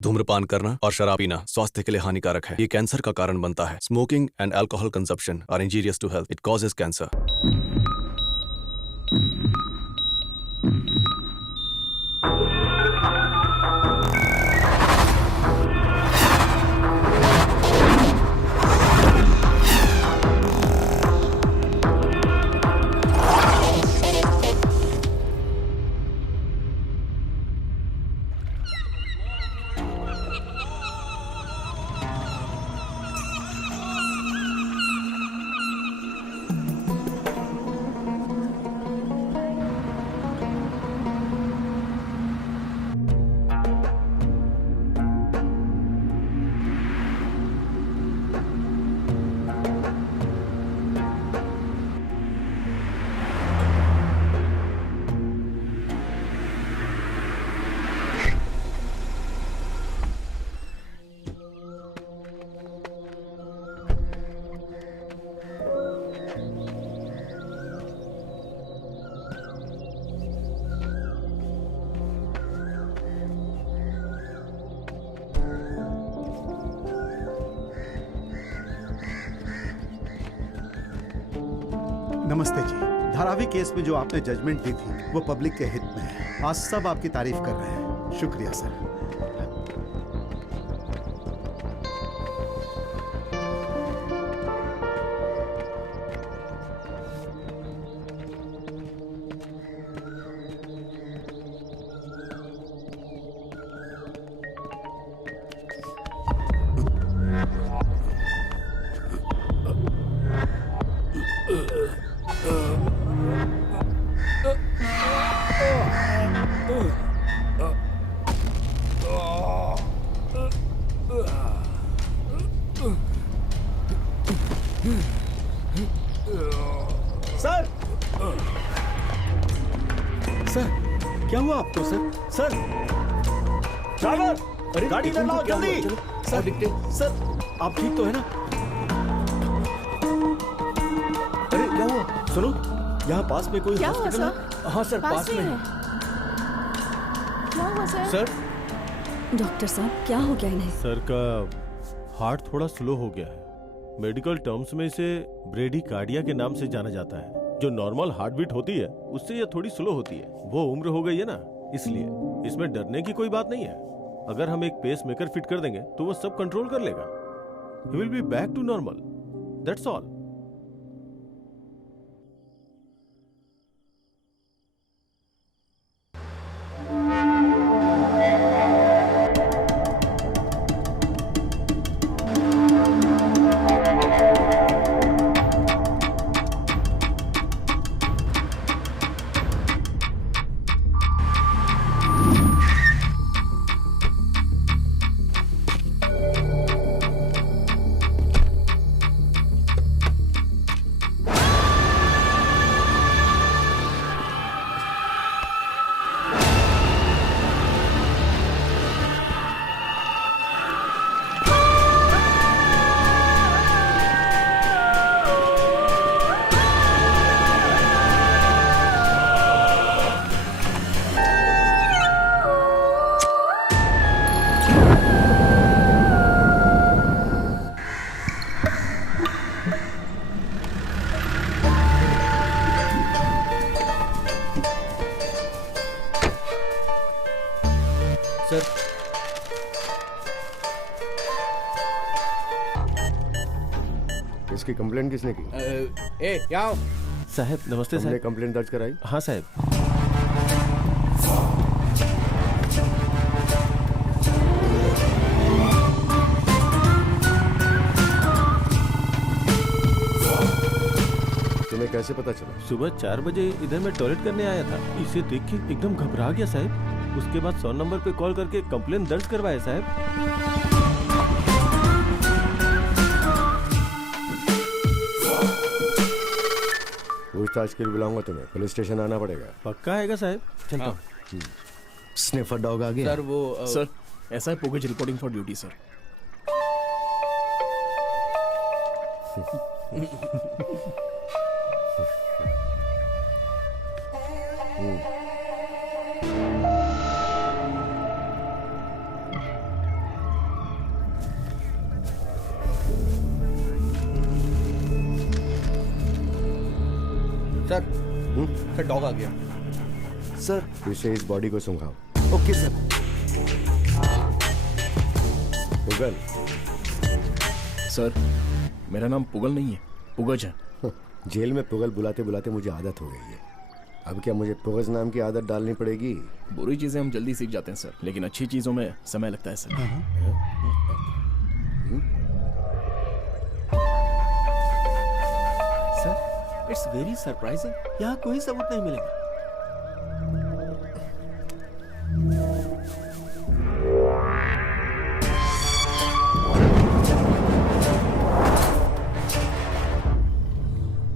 धूम्रपान करना और शराब पीना स्वास्थ्य के लिए हानिकारक है। ये कैंसर का कारण बनता है। Smoking and alcohol consumption are injurious to health. It causes cancer. नमस्ते जी। धारावी केस में जो आपने जजमेंट दी थी वो पब्लिक के हित में है। आज सब आपकी तारीफ कर रहे हैं। शुक्रिया सर। सर सर क्या हुआ आपको सर? सर ड्राइवर, अरे गाड़ी इधर लाओ जल्दी। सर सर आप ठीक तो है ना? अरे क्या हुआ? सुनो, यहाँ पास में कोई हॉस्पिटल है? हाँ सर, पास में है। क्या हुआ सर? सर डॉक्टर साहब क्या हो गया इन्हें? सर का हार्ट थोड़ा स्लो हो गया है। मेडिकल टर्म्स में इसे ब्रेडीकार्डिया के नाम से जाना जाता है। जो नॉर्मल हार्ट बीट होती है उससे ये थोड़ी स्लो होती है। वो उम्र हो गई है ना, इसलिए इसमें डरने की कोई बात नहीं है। अगर हम एक पेस मेकर फिट कर देंगे तो वो सब कंट्रोल कर लेगा। He will be back to normal, that's all. इसकी कंप्लेंट किसने की? क्या साहब नमस्ते हमने साहब। कंप्लेंट दर्ज कराई? हाँ साहब। तुम्हें कैसे पता चला? सुबह 4 बजे इधर मैं टॉयलेट करने आया था। इसे देख के एकदम घबरा गया साहब। उसके बाद 100 नंबर पे कॉल करके कंप्लेन दर्ज करवाया साहब। पूछताछ के लिए बुलाऊंगा तुम्हें। पुलिस स्टेशन आना पड़ेगा। पक्का आएगा साहब? चलता हूँ। स्निफर डॉग आ गया? सर वो सर ऐसा है, Pugazh reporting for duty sir. Sir sir dog आ गया। सर फिर से इस बॉडी को सुंघाओ। Okay sir. पुगल। सर मेरा नाम पुगल नहीं है, पुगज है। जेल में पुगल बुलाते बुलाते मुझे आदत हो गई है। अब क्या मुझे पुगज नाम की आदत डालनी पड़ेगी? बुरी चीजें हम जल्दी सीख जाते हैं सर, लेकिन अच्छी चीजों में समय लगता है sir. Sir it's very surprising, यहाँ कोई सबूत नहीं मिलेगा।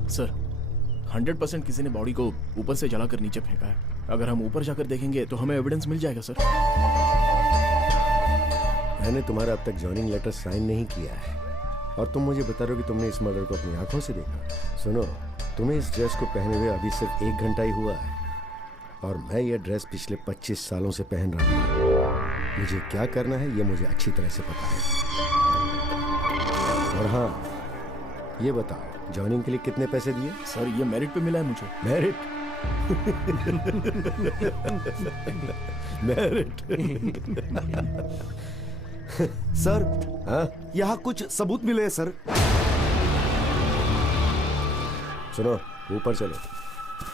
सर 100% किसी ने बॉडी को ऊपर से जलाकर नीचे फेंका है। अगर हम ऊपर जाकर देखेंगे तो हमें एविडेंस मिल जाएगा सर। मैंने तुम्हारा अब तक जॉइनिंग लेटर साइन नहीं किया है और तुम मुझे बता रहे हो कि तुमने इस मर्डर को अपनी आंखों से देखा। सुनो, तुम्हें इस ड्रेस को पहने हुए अभी सिर्फ 1 घंटा ही हुआ है और मैं ये ड्रेस पिछले 25 सालों से पहन रहा हूँ। मुझे क्या करना है ये मुझे अच्छी तरह से पता है। और हाँ, ये बताओ जॉइनिंग के लिए कितने पैसे दिए? सर ये मेरिट पे मिला है मुझे। मेरिट? मेरिट? सर हाँ? यहाँ कुछ सबूत मिले हैं सर। सुनो, ऊपर चलो।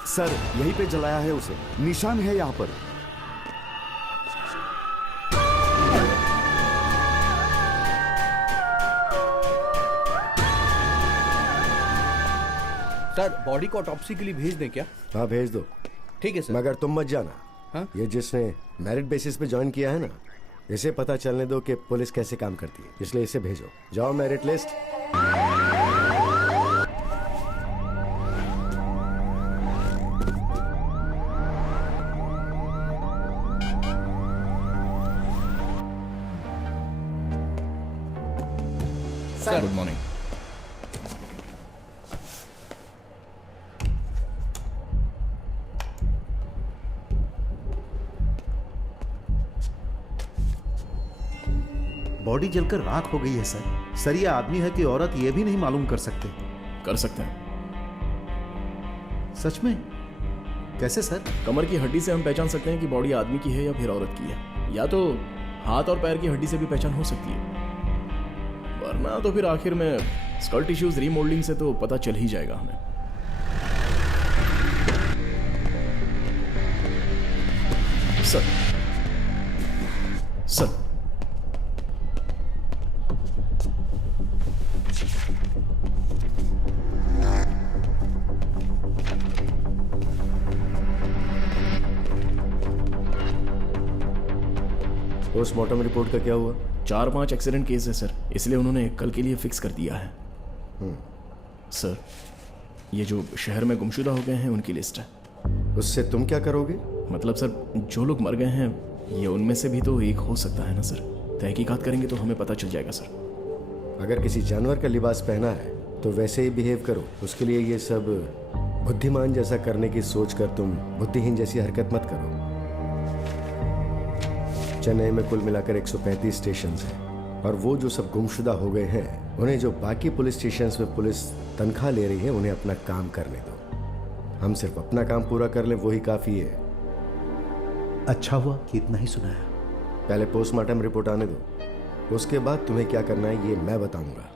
सर यहीं पे जलाया है उसे, निशान है यहाँ पर। सर बॉडी को ऑटोप्सी के लिए भेज दें क्या? हाँ भेज दो, ठीक है सर। मगर तुम मत जाना। हाँ? ये जिसने मेरिट बेसिस पे ज्वाइन किया है ना, इसे पता चलने दो कि पुलिस कैसे काम करती है, इसलिए इसे भेजो। जाओ merit list. Sir good morning. Body जलकर राख हो गई है सर। सर ये आदमी है कि औरत ये भी नहीं मालूम कर सकते। कर सकते हैं। सच में? कैसे सर? कमर की हड्डी से हम पहचान सकते हैं कि बॉडी आदमी की है या फिर औरत की है, या तो हाथ और पैर की हड्डी से भी पहचान हो सकती है, वरना तो फिर आखिर में स्कल टिश्यूज रीमोल्डिंग से तो पता चल ही जाएगा हमें। सर सर पोस्टमार्टम रिपोर्ट का क्या हुआ? 4-5 एक्सीडेंट केस है सर, इसलिए उन्होंने कल के लिए फिक्स कर दिया है। सर ये जो शहर में गुमशुदा हो गए हैं उनकी लिस्ट है। उससे तुम क्या करोगे? मतलब सर जो लोग मर गए हैं ये उनमें से भी तो एक हो सकता है ना सर। तहकीकात करेंगे तो हमें पता चल जाएगा सर। अगर किसी जानवर का लिबास पहना है तो वैसे ही बिहेव करो। उसके लिए ये सब बुद्धिमान जैसा करने की सोच कर तुम बुद्धिहीन जैसी हरकत मत करो। चेन्नई में कुल मिलाकर 135 स्टेशन हैं और वो जो सब गुमशुदा हो गए हैं उन्हें जो बाकी पुलिस स्टेशन में पुलिस तनख्वाह ले रही है उन्हें अपना काम करने दो। हम सिर्फ अपना काम पूरा कर लें वही काफ़ी है। अच्छा हुआ कि इतना ही सुनाया। पहले पोस्टमार्टम रिपोर्ट आने दो, उसके बाद तुम्हें क्या करना है ये मैं बताऊंगा।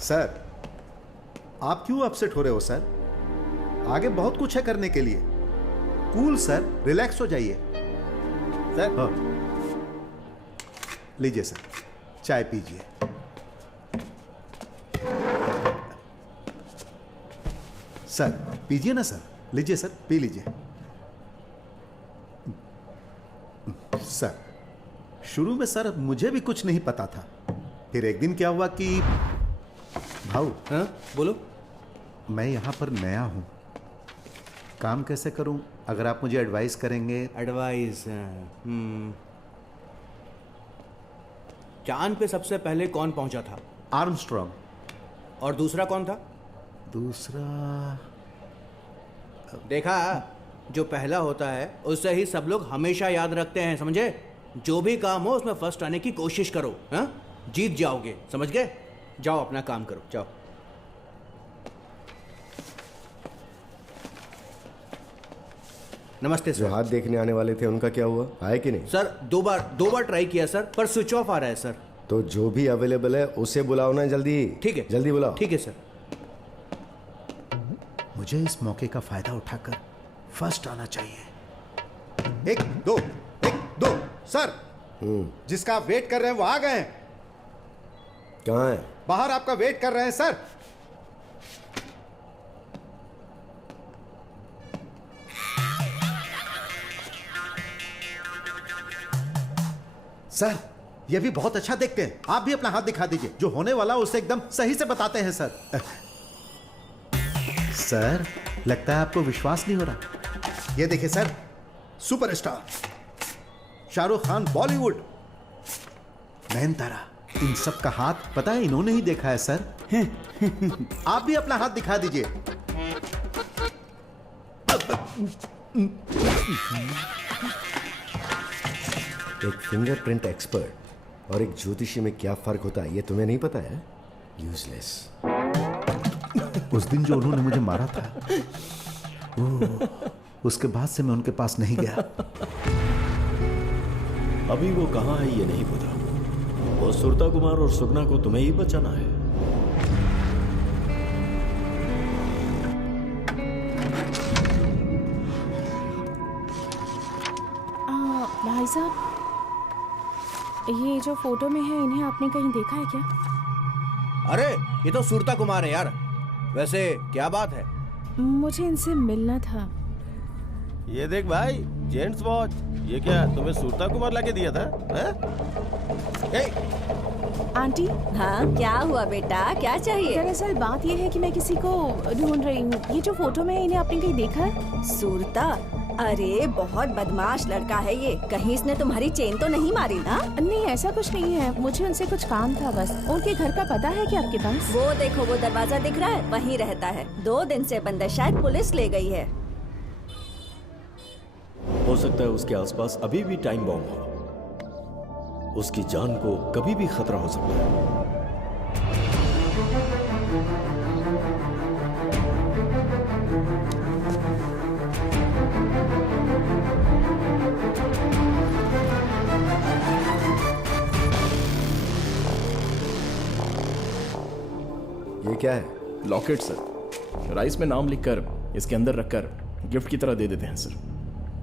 सर आप क्यों अपसेट हो रहे हो सर? आगे बहुत कुछ है करने के लिए। कूल सर, रिलैक्स हो जाइए। सर हाँ। लीजिए सर, चाय पीजिए। सर पीजिए ना सर, लीजिए सर, पी लीजिए। सर शुरू में सर मुझे भी कुछ नहीं पता था। फिर एक दिन क्या हुआ कि भाऊ, हाँ बोलो। मैं यहाँ पर नया हूँ, काम कैसे करूँ? अगर आप मुझे एडवाइस करेंगे। एडवाइस? चांद पे सबसे पहले कौन पहुंचा था? आर्मस्ट्रॉन्ग। और दूसरा कौन था? दूसरा देखा, जो पहला होता है उससे ही सब लोग हमेशा याद रखते हैं, समझे? जो भी काम हो उसमें फर्स्ट आने की कोशिश करो, हाँ? जीत जाओगे, समझ गए? जाओ अपना काम करो, जाओ। नमस्ते जो सर। हाथ देखने आने वाले थे उनका क्या हुआ, आए कि नहीं? सर दो बार ट्राई किया सर, पर स्विच ऑफ आ रहा है सर। तो जो भी अवेलेबल है उसे बुलाओ ना जल्दी। ठीक है, जल्दी बुलाओ। ठीक है सर। मुझे इस मौके का फायदा उठाकर फर्स्ट आना चाहिए। एक दो सर, जिसका आप वेट कर रहे हैं वो आ गए हैं। कहाँ है? बाहर आपका वेट कर रहे हैं सर। सर ये भी बहुत अच्छा देखते हैं, आप भी अपना हाथ दिखा दीजिए। जो होने वाला उसे एकदम सही से बताते हैं सर। सर लगता है आपको विश्वास नहीं हो रहा। ये देखिए सर, सुपरस्टार शाहरुख खान बॉलीवुड, नयनतारा, इन सब का हाथ पता है इन्होंने ही देखा है सर। आप भी अपना हाथ दिखा दीजिए। एक फिंगरप्रिंट एक्सपर्ट और एक ज्योतिषी में क्या फर्क होता है ये तुम्हें नहीं पता है? यूजलेस। उस दिन जो उन्होंने मुझे मारा था, उसके बाद से मैं उनके पास नहीं गया। अभी वो कहाँ है ये नहीं पता। वो सुरता कुमार और सुगना को तुम्हें ही बचाना है। भाई साहब, ये जो फोटो में है इन्हें आपने कहीं देखा है क्या? अरे ये तो सुरता कुमार है यार। वैसे क्या बात है? मुझे इनसे मिलना था। ये देख भाई, जेंट्स वॉच। ये क्या तुम्हें सुरता कुमार लाके दिया था? आंटी, हाँ क्या हुआ बेटा, क्या चाहिए? दरअसल बात ये है कि मैं किसी को ढूंढ रही हूँ। ये जो फोटो में है इन्हें आपने कहीं देखा है? सूरता? अरे बहुत बदमाश लड़का है ये। कहीं इसने तुम्हारी चेन तो नहीं मारी ना? नहीं, ऐसा कुछ नहीं है। मुझे उनसे कुछ काम था बस। उनके घर का पता है क्या आपके पास? वो देखो, वो दरवाजा दिख रहा है, वहीं रहता है। 2 दिन से बंद है, शायद पुलिस ले गई है। हो सकता है उसके आसपास अभी भी टाइम बॉम्ब हो। उसकी जान को कभी भी खतरा हो सकता है। ये क्या है? Locket sir. राइस में नाम लिखकर इसके अंदर रखकर गिफ्ट की तरह दे देते हैं सर।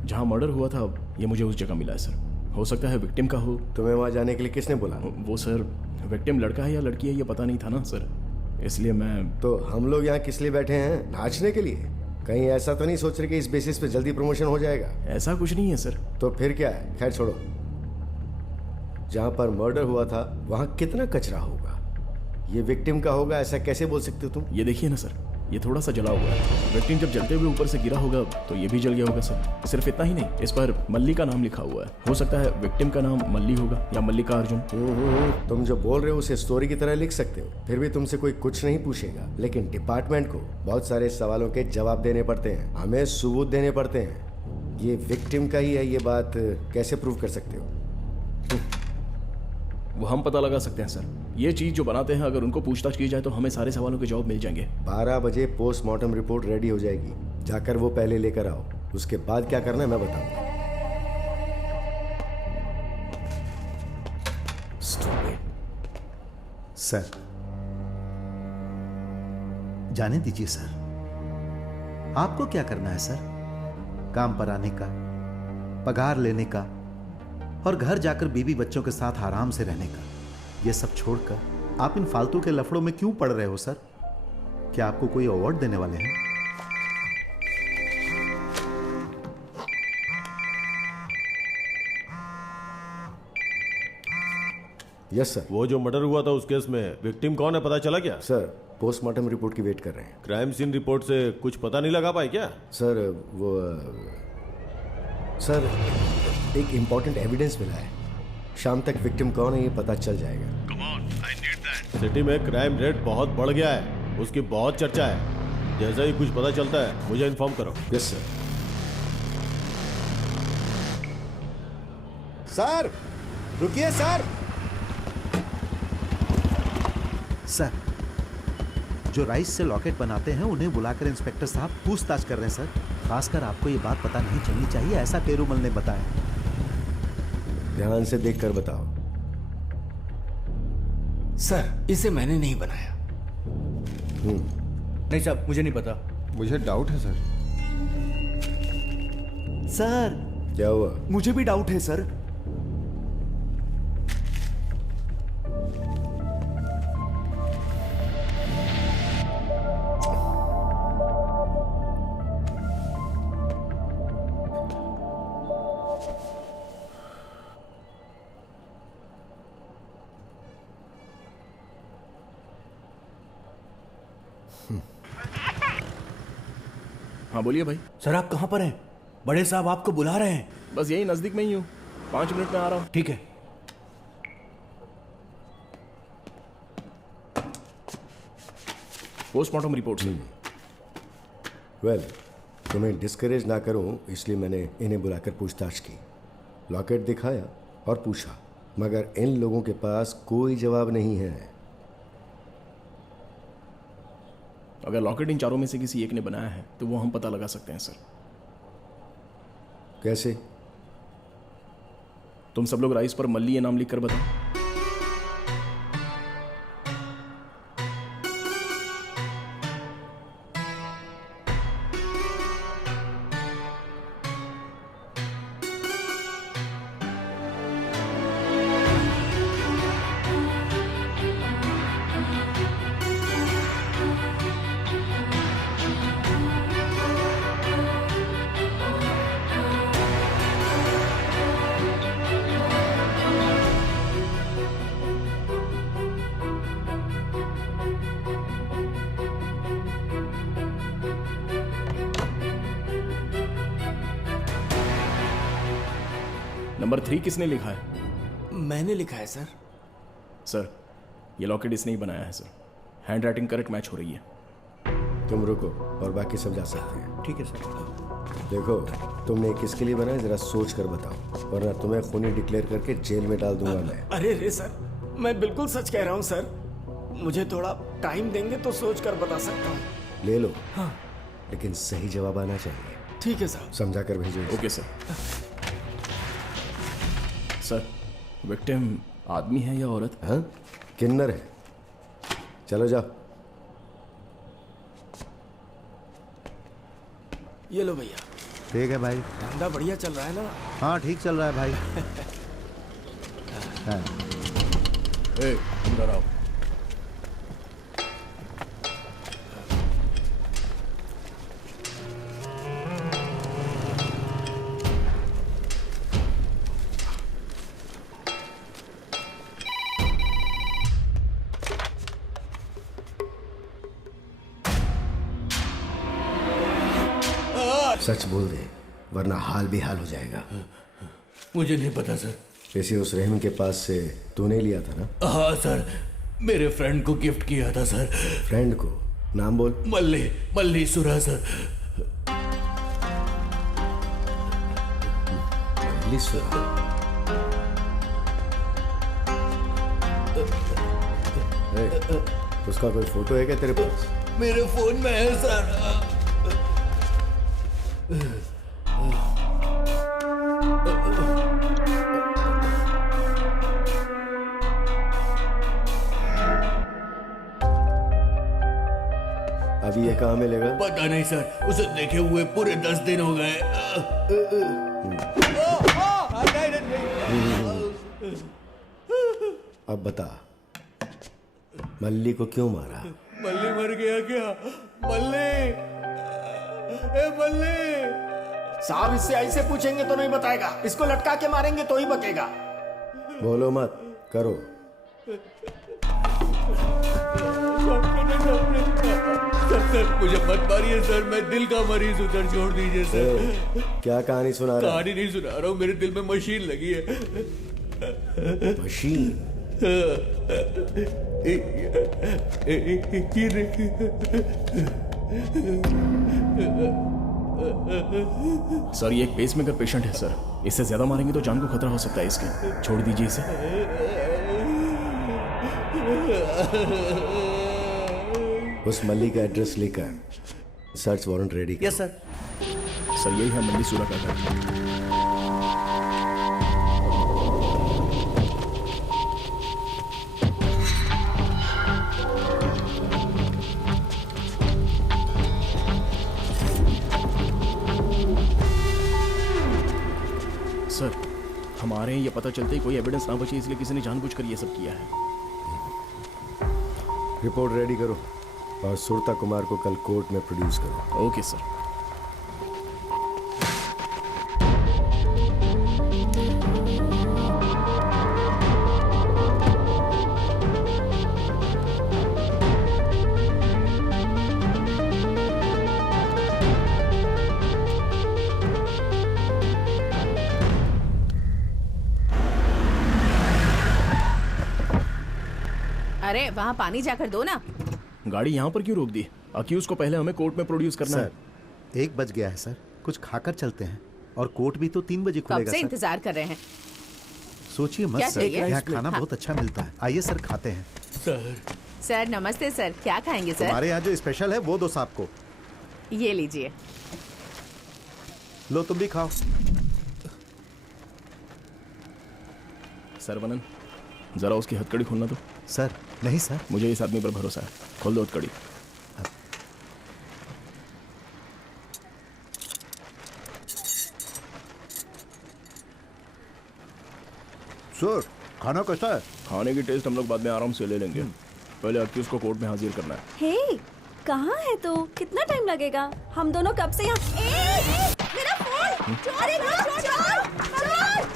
जहाँ मर्डर हुआ था ये मुझे उस जगह मिला है सर। हो सकता है विक्टिम का हो। तुम्हें वहां जाने के लिए किसने बोला? वो सर, विक्टिम लड़का है या लड़की है ये पता नहीं था ना सर, इसलिए मैं। तो हम लोग यहाँ किस लिए बैठे हैं? नाचने के लिए? कहीं ऐसा तो नहीं सोच रहे कि इस बेसिस पे जल्दी प्रमोशन हो जाएगा? ऐसा कुछ नहीं है सर। तो फिर क्या है? खैर छोड़ो। जहाँ पर मर्डर हुआ था वहाँ कितना कचरा होगा? ये विक्टिम का होगा ऐसा कैसे बोल सकते हो तुम? ये देखिए ना सर, ये थोड़ा सा जला हुआ है। विक्टिम जब जलते हुए ऊपर से गिरा होगा तो ये भी जल गया होगा सर। सिर्फ इतना ही नहीं, इस पर मल्ली का नाम लिखा हुआ है। हो सकता है विक्टिम का नाम मल्ली होगा या मल्लिका अर्जुन। तुम जो बोल रहे हो उसे स्टोरी की तरह लिख सकते हो, फिर भी तुमसे कोई कुछ नहीं पूछेगा। लेकिन डिपार्टमेंट को बहुत सारे सवालों के जवाब देने पड़ते हैं, हमें सबूत देने पड़ते हैं। ये विक्टिम का ही है, ये बात कैसे प्रूव कर सकते हो? वो हम पता लगा सकते हैं सर। ये चीज जो बनाते हैं अगर उनको पूछताछ की जाए तो हमें सारे सवालों के जवाब मिल जाएंगे। 12 बजे पोस्टमार्टम रिपोर्ट रेडी हो जाएगी, जाकर वो पहले लेकर आओ। उसके बाद क्या करना है मैं बताऊंगा। सर जाने दीजिए सर। आपको क्या करना है सर? काम पर आने का, पगार लेने का और घर जाकर बीवी बच्चों के साथ आराम से रहने का। ये सब छोड़कर आप इन फालतू के लफड़ों में क्यों पड़ रहे हो सर? क्या आपको कोई अवार्ड देने वाले हैं? Yes sir. वो जो मर्डर हुआ था उस केस में विक्टिम कौन है पता चला क्या? सर पोस्टमार्टम रिपोर्ट की वेट कर रहे हैं। क्राइम सीन रिपोर्ट से कुछ पता नहीं लगा पाए क्या? सर वो सर एक इम्पोर्टेंट एविडेंस मिला है। शाम तक विक्टिम कौन है ये पता चल जाएगा। सिटी में क्राइम रेट बहुत बढ़ गया है, उसकी बहुत चर्चा है। जैसा ही कुछ पता चलता है मुझे इन्फॉर्म करो। Yes sir. सर रुकिए सर। सर जो राइस से लॉकेट बनाते हैं उन्हें बुलाकर इंस्पेक्टर साहब पूछताछ कर रहे हैं सर। खासकर आपको ये बात पता नहीं चलनी चाहिए, ऐसा पेरूमल ने बताया। ध्यान से देखकर बताओ। सर इसे मैंने नहीं बनाया। नहीं साहब मुझे नहीं पता। मुझे डाउट है सर। सर क्या हुआ? मुझे भी डाउट है सर। हाँ बोलिए भाई। सर आप कहाँ पर हैं? बड़े साहब आपको बुला रहे हैं। बस यही नजदीक में ही हूँ, 5 मिनट में आ रहा हूँ। ठीक है। पोस्टमार्टम रिपोर्ट से। वेल, तुम्हें डिस्करेज ना करूं इसलिए मैंने इन्हें बुलाकर पूछताछ की। लॉकेट दिखाया और पूछा, मगर इन लोगों के पास कोई जवाब नहीं है। अगर लॉकेट इन चारों में से किसी एक ने बनाया है तो वो हम पता लगा सकते हैं सर। कैसे? तुम सब लोग राइस पर मल्ली ये नाम लिखकर बताओ। नंबर 3 किसने लिखा है? मैंने लिखा है सर। सर ये लॉकेट इसने ही बनाया है sir. Hand writing correct match हो रही है। तुम रुको और बाकी सब जा सकते हैं। ठीक है सर। देखो, तुमने किसके लिए बनाया जरा सोच कर बताओ, वरना तुम्हें खूनी डिक्लेयर करके जेल में डाल दूंगा मैं। अरे रे सर, मैं बिल्कुल सच कह रहा हूँ सर। मुझे थोड़ा टाइम देंगे तो सोच कर बता सकता हूँ। ले लो। हाँ। लेकिन सही जवाब आना चाहिए। ठीक है सर। समझा कर भेजो। Okay sir. सर विक्टिम आदमी है या औरत? हाँ, किन्नर है। चलो जाओ। ये लो भैया। ठीक है भाई। धंधा बढ़िया चल रहा है ना? हाँ ठीक चल रहा है भाई। हाँ। ए, अंदर आओ। सच बोल दे, वरना हाल बेहाल हो जाएगा। मुझे नहीं पता सर। किसी उस रहम के पास से तूने लिया था ना? हाँ सर, मेरे फ्रेंड को गिफ्ट किया था सर। फ्रेंड को नाम बोल। मल्ली सुरा सर। मल्ली सुरा। उसका कोई फोटो है क्या तेरे पास? मेरे फोन में है सर। अभी ये कहाँ मिलेगा? पता नहीं सर, उसे देखे हुए पूरे 10 दिन हो गए। अब बता, मल्ली को क्यों मारा? मल्ली मर गया क्या? मल्ली, ए मल्ली। साहब इससे ऐसे पूछेंगे तो नहीं बताएगा, इसको लटका के मारेंगे तो ही बकेगा। बोलो मत, करो। सर मुझे मत मारिए सर, मैं दिल का मरीज हूँ सर, छोड़ दीजिए सर। क्या कहानी सुना रहा? कहानी नहीं सुना रहा हूँ, मेरे दिल में मशीन लगी है। मशीन? सर ये एक पेसमेकर पेशेंट है सर, इससे ज्यादा मारेंगे तो जान को खतरा हो सकता है इसके, छोड़ दीजिए इसे। उस मल्ली का एड्रेस लेकर सर्च वारंट रेडी करो। Yes sir. सर यही है मल्ली सूरा का घर। सर हमारे ये पता चलते ही कोई एविडेंस ना बचे, इसलिए किसी ने जानबूझकर ये सब किया है। रिपोर्ट रेडी करो और सुरता कुमार को कल कोर्ट में प्रोड्यूस करो। Okay sir. अरे वहाँ पानी जाकर दो ना। गाड़ी यहाँ पर क्यों रोक दी? अक्यूज को पहले हमें कोर्ट में प्रोड्यूस करना है। सर 1 बज गया है सर, कुछ खाकर चलते हैं और कोर्ट भी तो 3 बजे कब खुलेगा से सर। इंतजार कर रहे हैं। सोचिए मत क्या सर, चाहिए? यहाँ खाना हाँ। बहुत अच्छा मिलता है। आइए सर खाते हैं। सर नमस्ते सर, क्या खाएंगे सर? हमारे यहाँ जो स्पेशल है वो दो साहब को। ये लीजिए। लो तुम भी खाओ। सरवनन जरा उसकी हथकड़ी खोलना दो। सर नहीं सर। मुझे इस आदमी पर भरोसा है, खोल दो हथकड़ी। सर खाना कैसा है? खाने की टेस्ट हम लोग बाद में आराम से ले लेंगे, पहले अक्यूज को कोर्ट में हाजिर करना है। हे कहाँ है तू? कितना टाइम लगेगा? हम दोनों कब से यहाँ। मेरा फोन! अरे चोर! चोर!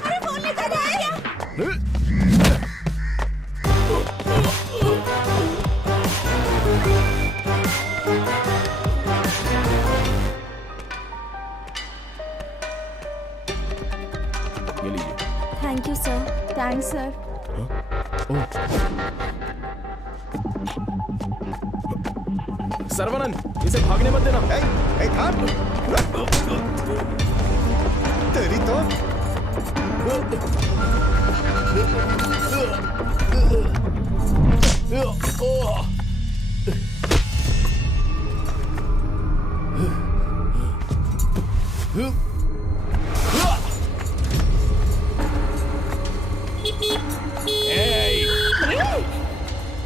अरे फोन लेकर गए। ये लीजिए। Thank you sir. Thanks sir. Saravanan इसे भागने मत देना। तेरी तो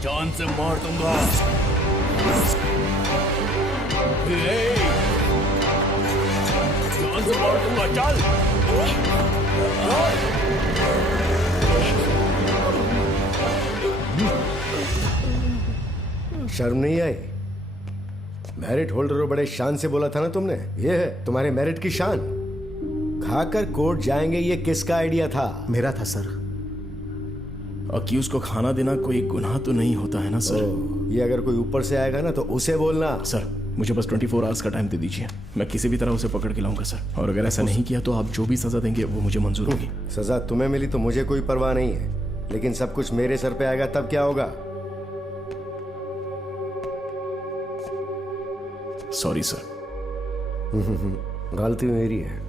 जान से मार दूंगा। जान से मार दूंगा, चल। शर्म नहीं आई? मेरिट होल्डर हो, बड़े शान से बोला था ना तुमने। ये है तुम्हारे मेरिट की शान। खाकर कोर्ट जाएंगे, ये किसका आइडिया था? मेरा था सर। अक्यूज को खाना देना कोई गुनाह तो नहीं होता है ना सर? ये अगर कोई ऊपर से आएगा ना तो उसे बोलना। सर मुझे बस 24 आवर्स का टाइम दे दीजिए, मैं किसी भी तरह उसे पकड़ के लाऊंगा सर। और अगर ऐसा नहीं किया तो आप जो भी सजा देंगे वो मुझे मंजूर होगी। सजा तुम्हें मिली तो मुझे कोई परवाह नहीं है, लेकिन सब कुछ मेरे सर पे आएगा तब क्या होगा? Sorry sir. गलती मेरी है।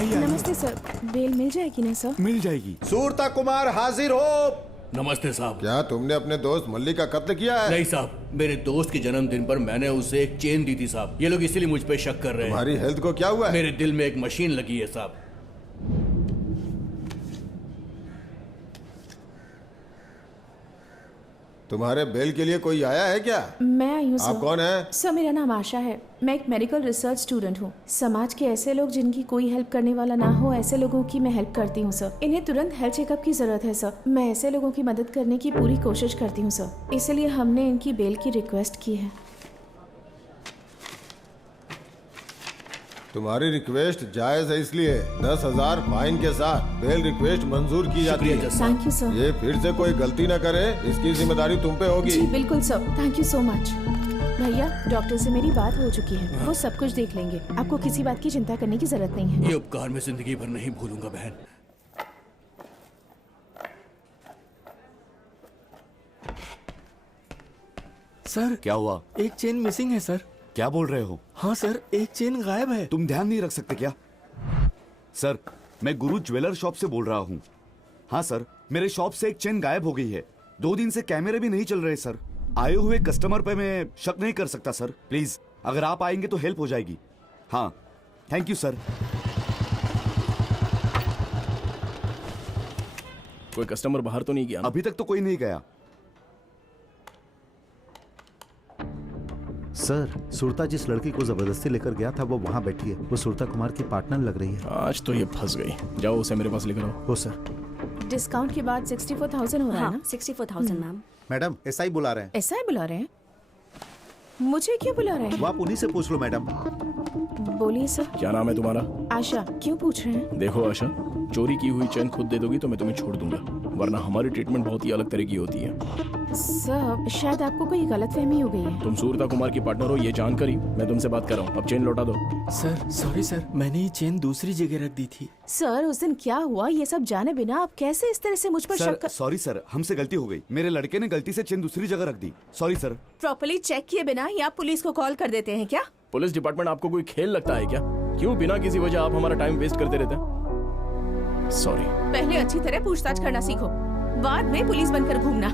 नमस्ते सर, बेल मिल जाएगी ना सर? मिल जाएगी। सूरता कुमार हाजिर हो। नमस्ते साहब। क्या तुमने अपने दोस्त मल्ली का कत्ल किया है? नहीं साहब, मेरे दोस्त के जन्मदिन पर मैंने उसे एक चेन दी थी साहब। ये लोग इसीलिए मुझ पे शक कर रहे हैं। तुम्हारी हेल्थ को क्या हुआ है? मेरे दिल में एक मशीन लगी है साहब। तुम्हारे बेल के लिए कोई आया है क्या? मैं आई हूँ सर। आप कौन है? सर मेरा नाम आशा है, मैं एक मेडिकल रिसर्च स्टूडेंट हूँ। समाज के ऐसे लोग जिनकी कोई हेल्प करने वाला ना हो, ऐसे लोगों की मैं हेल्प करती हूँ सर। इन्हें तुरंत हेल्थ चेकअप की जरूरत है सर। मैं ऐसे लोगों की मदद करने की पूरी कोशिश करती हूँ सर, इसलिए हमने इनकी बेल की रिक्वेस्ट की है। तुम्हारी रिक्वेस्ट जायज है, इसलिए 10,000 फाइन के साथ बेल रिक्वेस्ट मंजूर की जाती है। Thank you sir. ये फिर से कोई गलती न करे, इसकी जिम्मेदारी तुम पे होगी। जी बिल्कुल sir, thank you so much. भैया डॉक्टर से मेरी बात हो चुकी है, वो सब कुछ देख लेंगे। आपको किसी बात की चिंता करने की जरूरत नहीं है। ये उपकार मैं जिंदगी भर नहीं भूलूंगा बहन। सर क्या हुआ? एक चेन मिसिंग है सर। क्या बोल रहे हो? हाँ सर, एक चेन गायब है। तुम ध्यान नहीं रख सकते क्या? सर, मैं गुरु ज्वेलर शॉप से बोल रहा हूँ। हाँ सर, मेरे शॉप से एक चेन गायब हो गई है। 2 दिन से कैमरे भी नहीं चल रहे सर। आए हुए कस्टमर पे मैं शक नहीं कर सकता सर। प्लीज अगर आप आएंगे तो हेल्प हो जाएगी। हाँ, थैंक यू सर। कोई कस्टमर बाहर तो नहीं गया ना? अभी तक तो कोई नहीं गया। सर, सुरता जिस लड़की को जबरदस्ती लेकर गया था वो वहाँ बैठी है। वो सुरता कुमार की पार्टनर लग रही है। आज तो ये फंस गई। जाओ उसे मेरे पास लेकर आओ। हो सर। डिस्काउंट के बाद 64,000 हो रहा है हाँ ना? 64,000 मैम। मैडम, एसआई बुला रहे हैं। ऐसा ही बुला रहे हैं? मुझे क्यों बुला रहे हैं? वो आप उन्हीं से पूछ लो मैडम। बोलिए सर। क्या नाम है तुम्हारा? आशा। क्यों पूछ रहे हैं? देखो आशा, चोरी की हुई चेन खुद दे दोगी तो मैं तुम्हें छोड़ दूंगा, वरना हमारी ट्रीटमेंट बहुत ही अलग तरह की होती है। सर, शायद आपको कोई गलतफहमी हो गई है। तुम सूरता कुमार की पार्टनर हो ये जानकर ही मैं तुमसे बात कर रहा हूँ। अब चेन लौटा दो। सर सॉरी सर, मैंने ये चेन दूसरी जगह रख दी थी। सर, उस दिन क्या हुआ ये सब जाने बिना आप कैसे इस तरह से मुझ पर शक सर कर... सॉरी सर, हमसे गलती हो गई। मेरे लड़के ने गलती से चेन दूसरी जगह रख दी। Sorry sir. प्रॉपर्ली चेक किए बिना ही आप पुलिस को कॉल कर देते हैं क्या? पुलिस डिपार्टमेंट आपको कोई खेल लगता है क्या? क्यों बिना किसी वजह आप हमारा टाइम वेस्ट करते रहते हैं? सॉरी। पहले अच्छी तरह पूछताछ करना सीखो, बाद में पुलिस बनकर घूमना।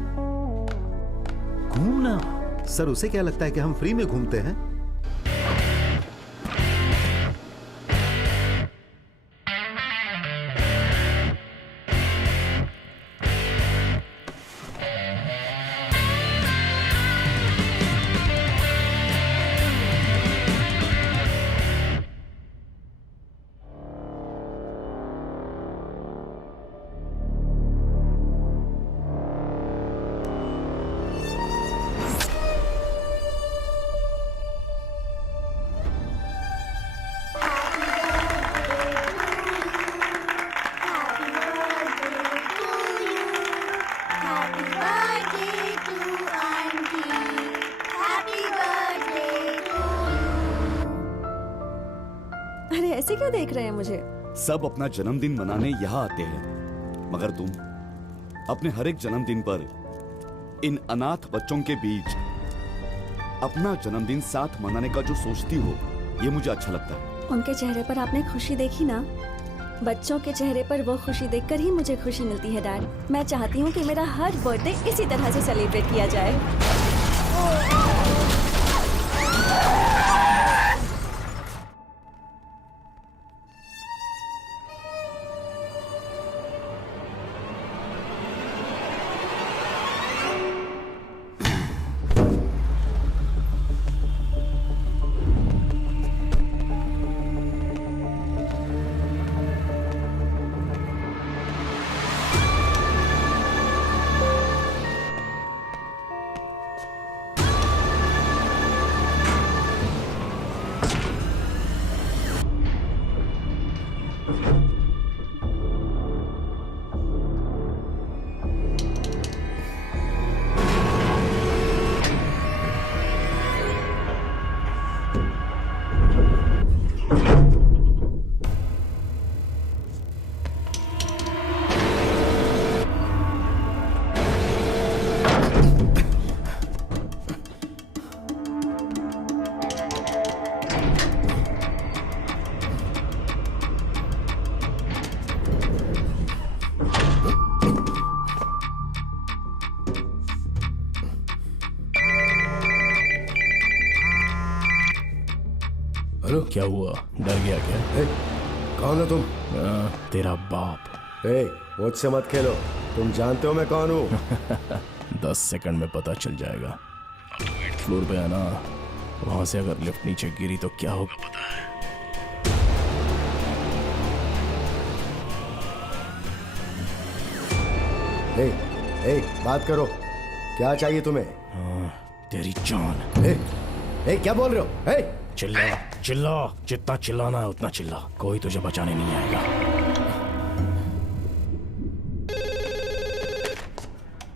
घूमना? सर, उसे क्या लगता है कि हम फ्री में घूमते हैं? अरे ऐसे क्यों देख रहे हैं मुझे? सब अपना जन्मदिन मनाने यहाँ आते हैं, मगर तुम अपने हर एक जन्मदिन पर इन अनाथ बच्चों के बीच अपना जन्मदिन साथ मनाने का जो सोचती हो, ये मुझे अच्छा लगता है। उनके चेहरे पर आपने खुशी देखी ना? बच्चों के चेहरे पर वो खुशी देखकर ही मुझे खुशी मिलती है डैड। मैं चाहती हूँ कि मेरा हर बर्थडे इसी तरह से सेलिब्रेट किया जाए। हेलो, क्या हुआ? डर गया क्या? कौन हो तुम? तेरा बाप। मुझसे मत खेलो, तुम जानते हो मैं कौन हूँ? 10 सेकंड में पता चल जाएगा। 8th फ्लोर पे आना, वहां से अगर लिफ्ट नीचे गिरी तो क्या होगा पता है? बात करो, क्या चाहिए तुम्हें? तेरी जान। क्या बोल रहे हो? चिल्ला चिल्ला, जितना चिल्लाना है उतना चिल्ला, कोई तुझे बचाने नहीं आएगा।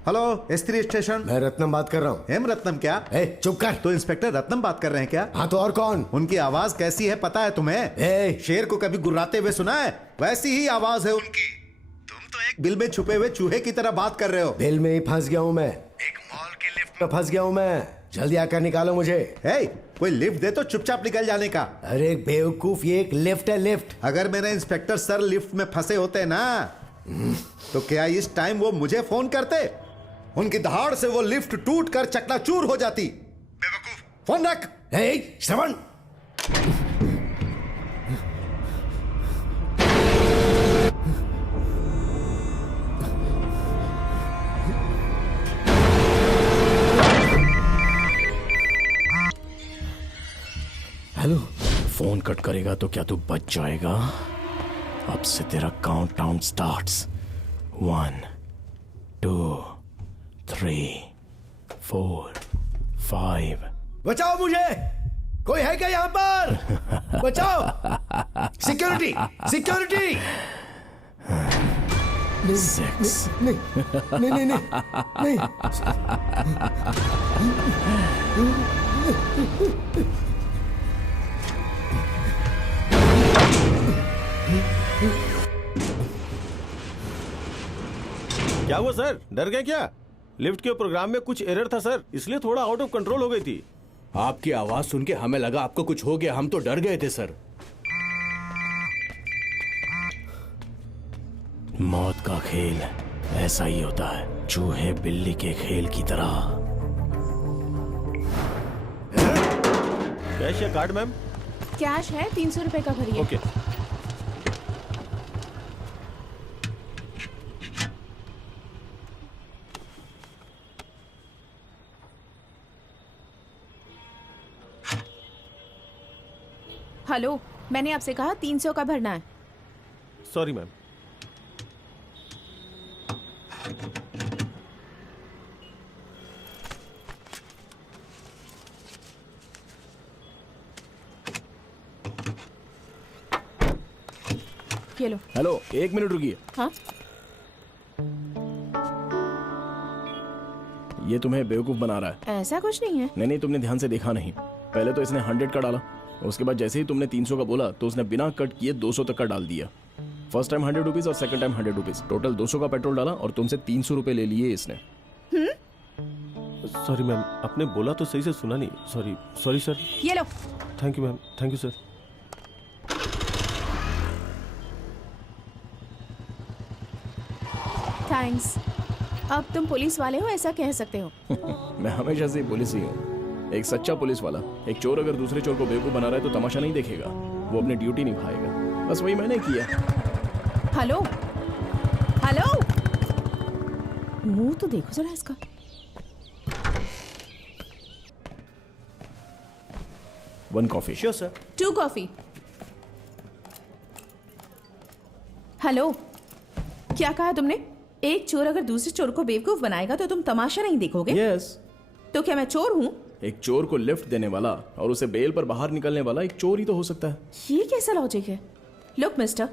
Hello, S3 station. मैं रत्नम बात कर रहा हूँ। एम रत्नम क्या? चुप कर। तो इंस्पेक्टर रत्नम बात कर रहे हैं क्या? हाँ तो और कौन? उनकी आवाज कैसी है पता है तुम्हें? शेर को कभी गुर्राते हुए सुना है? वैसी ही आवाज है उनकी। तुम तो एक बिल में छुपे हुए चूहे की तरह बात कर रहे हो। बिल में ही फंस गया हूँ मैं, एक मॉल के लिफ्ट में फंस गया हूँ मैं। जल्दी आकर निकालो मुझे। हे, कोई लिफ्ट दे तो चुपचाप निकल जाने का। अरे बेवकूफ, ये एक लिफ्ट है, लिफ्ट। अगर मेरे इंस्पेक्टर सर लिफ्ट में फंसे होते ना तो क्या इस टाइम वो मुझे फोन करते? उनकी दहाड़ से वो लिफ्ट टूट कर चकनाचूर हो जाती। बेवकूफ, फोन रख। हे श्रवण, हेलो। फोन कट करेगा तो क्या तू बच जाएगा? अब से तेरा काउंटडाउन स्टार्ट्स। 1 2 3 4 5। बचाओ मुझे, कोई है क्या यहाँ पर? बचाओ, सिक्योरिटी, सिक्योरिटी। 6 नहीं नहीं नहीं नहीं। क्या हुआ सर, डर गए क्या? लिफ्ट के प्रोग्राम में कुछ एरर था सर, इसलिए थोड़ा आउट ऑफ कंट्रोल हो गई थी। आपकी आवाज सुन के हमें लगा आपको कुछ हो गया, हम तो डर गए थे सर। मौत का खेल ऐसा ही होता है, चूहे बिल्ली के खेल की तरह। कैश या कार्ड मैम? कैश है, 300 रुपए का भरिए। ओके। हेलो, मैंने आपसे कहा 300 का भरना है। Sorry ma'am. ये लो। हेलो, 1 मिनट रुकिए। हाँ, ये तुम्हें बेवकूफ बना रहा है। ऐसा कुछ नहीं है। नहीं, तुमने ध्यान से देखा नहीं। पहले तो इसने 100 का डाला, उसके बाद जैसे ही तुमने 300 का बोला तो उसने बिना कट किए 200 तक का डाल दिया। फर्स्ट टाइम 100 रुपीज और सेकंड टाइम 100 रुपीज, टोटल 200 का पेट्रोल डाला और तुमसे 300 रुपए ले लिए इसने। सॉरी मैम, आपने बोला तो सही से सुना नहीं। Sorry sorry sir. ये लो। Thank you ma'am, thank you sir. Thanks. अब तुम पुलिस वाले हो, ऐसा कह सकते हो। मैं हमेशा से पुलिस ही हूँ, एक सच्चा पुलिस वाला। एक चोर अगर दूसरे चोर को बेवकूफ बना रहा है तो तमाशा नहीं देखेगा, वो अपनी ड्यूटी निभाएगा। बस वही मैंने किया। हेलो, हेलो, मुंह तो देखो जरा इसका। One coffee. Sure sir. 2 coffee. Hello, क्या कहा तुमने? एक चोर अगर दूसरे चोर को बेवकूफ बनाएगा तो तुम तमाशा नहीं देखोगे? यस। तो क्या मैं चोर हूँ? एक चोर को लिफ्ट देने वाला और उसे बेल पर बाहर निकलने वाला एक चोर ही तो हो सकता है। ये कैसा लॉजिक है? लुक मिस्टर,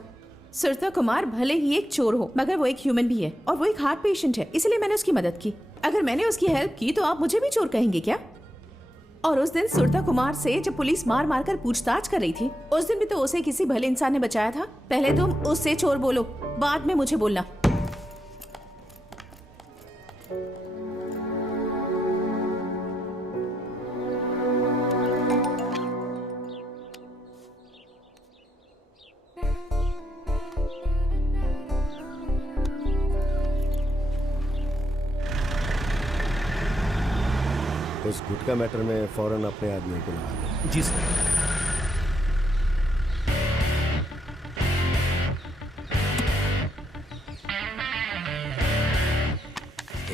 सुरता कुमार भले ही एक चोर हो मगर वो एक ह्यूमन भी है और वो एक हार्ट पेशेंट है, इसलिए मैंने उसकी मदद की। अगर मैंने उसकी हेल्प की तो आप मुझे भी चोर कहेंगे क्या? और उस दिन सुरता कुमार से जब पुलिस मार मार कर पूछताछ कर रही थी, उस दिन भी तो उसे किसी भले इंसान ने बचाया था। पहले तुम उससे चोर बोलो, बाद में मुझे बोलना। उस गुटका मैटर में फौरन अपने आदमी को लगा दो। जी सर।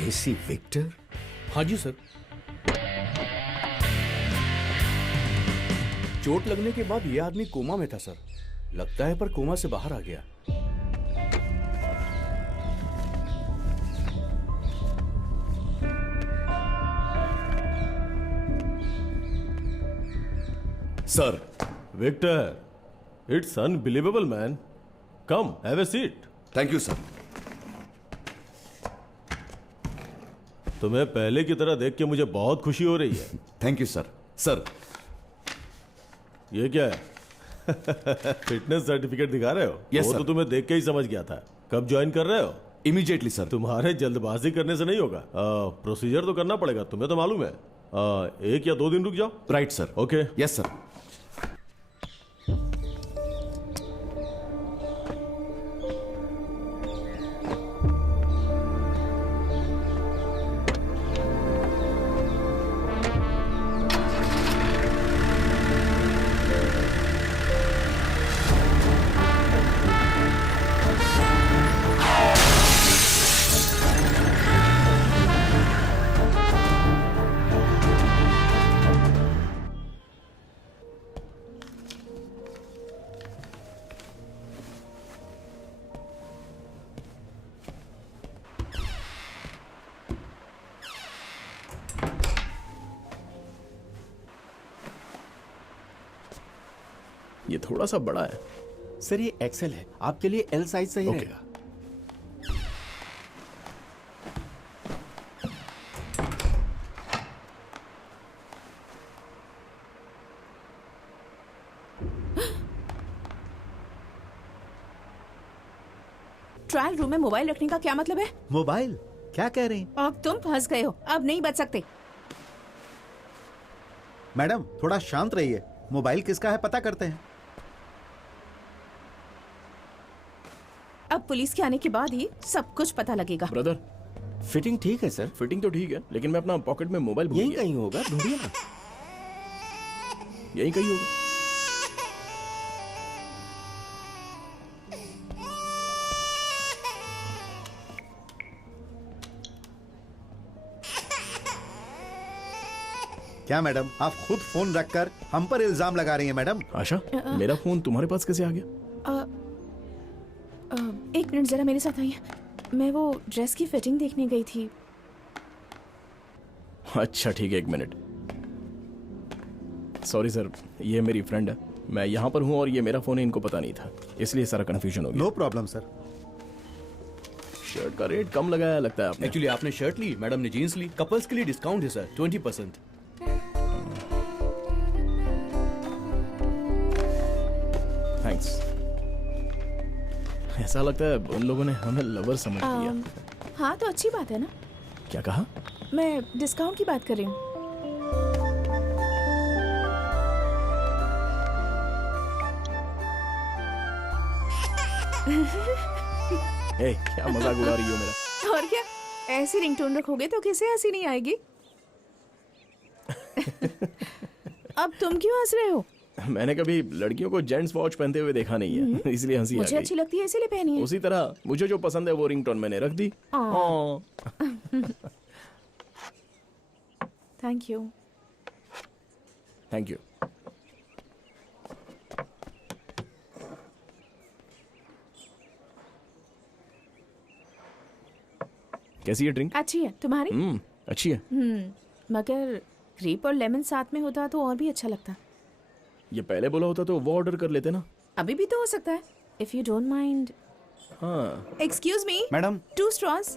एसी विक्टर? हाँ जी सर। चोट लगने के बाद ये आदमी कोमा में था सर, लगता है, पर कोमा से बाहर आ गया। Sir. Victor, it's unbelievable man. Come, have a seat. Thank you sir. तुम्हें पहले की तरह देख के मुझे बहुत खुशी हो रही है। Thank you sir. सर, ये क्या है? फिटनेस सर्टिफिकेट दिखा रहे हो? Yes, वो sir. तो तुम्हें देख के ही समझ गया था। कब ज्वाइन कर रहे हो? Immediately sir. तुम्हारे जल्दबाजी करने से नहीं होगा, प्रोसीजर तो करना पड़ेगा, तुम्हें तो मालूम है। 1 या 2 दिन रुक जाओ। Right sir. Okay. Yes sir. ये थोड़ा सा बड़ा है। सर ये एक्सेल है, आपके लिए एल साइज सही रहेगा। ट्रायल रूम में मोबाइल रखने का क्या मतलब है? मोबाइल क्या कह रही हैं? अब तुम फंस गए हो, अब नहीं बच सकते। मैडम थोड़ा शांत रहिए, मोबाइल किसका है पता करते हैं। अब पुलिस के आने के बाद ही सब कुछ पता लगेगा। ब्रदर, फिटिंग ठीक है सर। फिटिंग तो ठीक है, लेकिन मैं अपना पॉकेट में मोबाइल भूल यहीं गया। कहीं होगा, ढूंढिए ना। यहीं कहीं होगा। क्या मैडम आप खुद फोन रखकर हम पर इल्जाम लगा रही हैं मैडम? आशा, मेरा फोन तुम्हारे पास कैसे आ गया? एक मिनट जरा मेरे साथ आइए। मैं वो ड्रेस की फिटिंग देखने गई थी। अच्छा ठीक है, 1 मिनट। सॉरी सर, ये मेरी फ्रेंड है। मैं यहाँ पर हूँ और ये मेरा फोन है, इनको पता नहीं था, इसलिए सारा कंफ्यूजन हो गया। No problem sir. शर्ट का रेट कम लगाया लगता है आपने। एक्चुअली आपने शर्ट ली, मैडम ने जीन्स ली। कपल्स के लिए डिस्काउंट है सर, 20%। थैंक्स। ऐसा लगता है उन लोगों ने हमें लवर समझ लिया। हाँ तो अच्छी बात है ना। क्या कहा? मैं डिस्काउंट की बात कर रही हूँ। ए, क्या मजाक उड़ा रही हो मेरा? और क्या, ऐसी रिंगटोन रखोगे तो किसे हंसी नहीं आएगी? अब तुम क्यों हंस रहे हो? मैंने कभी लड़कियों को जेंट्स वॉच पहनते हुए देखा नहीं है, इसलिए हंसी आ मुझे गई। अच्छी लगती है इसीलिए पहनी है। उसी तरह मुझे जो पसंद है वो रिंगटोन मैंने रख दी। Thank you. Thank you. कैसी है ड्रिंक? अच्छी है। तुम्हारी? अच्छी है। मगर ग्रेप और लेमन साथ में होता तो और भी अच्छा लगता। ये पहले बोला होता तो वो ऑर्डर कर लेते ना। अभी भी तो हो सकता है, इफ यू डोंट माइंड। हाँ। Excuse me madam. 2 straws।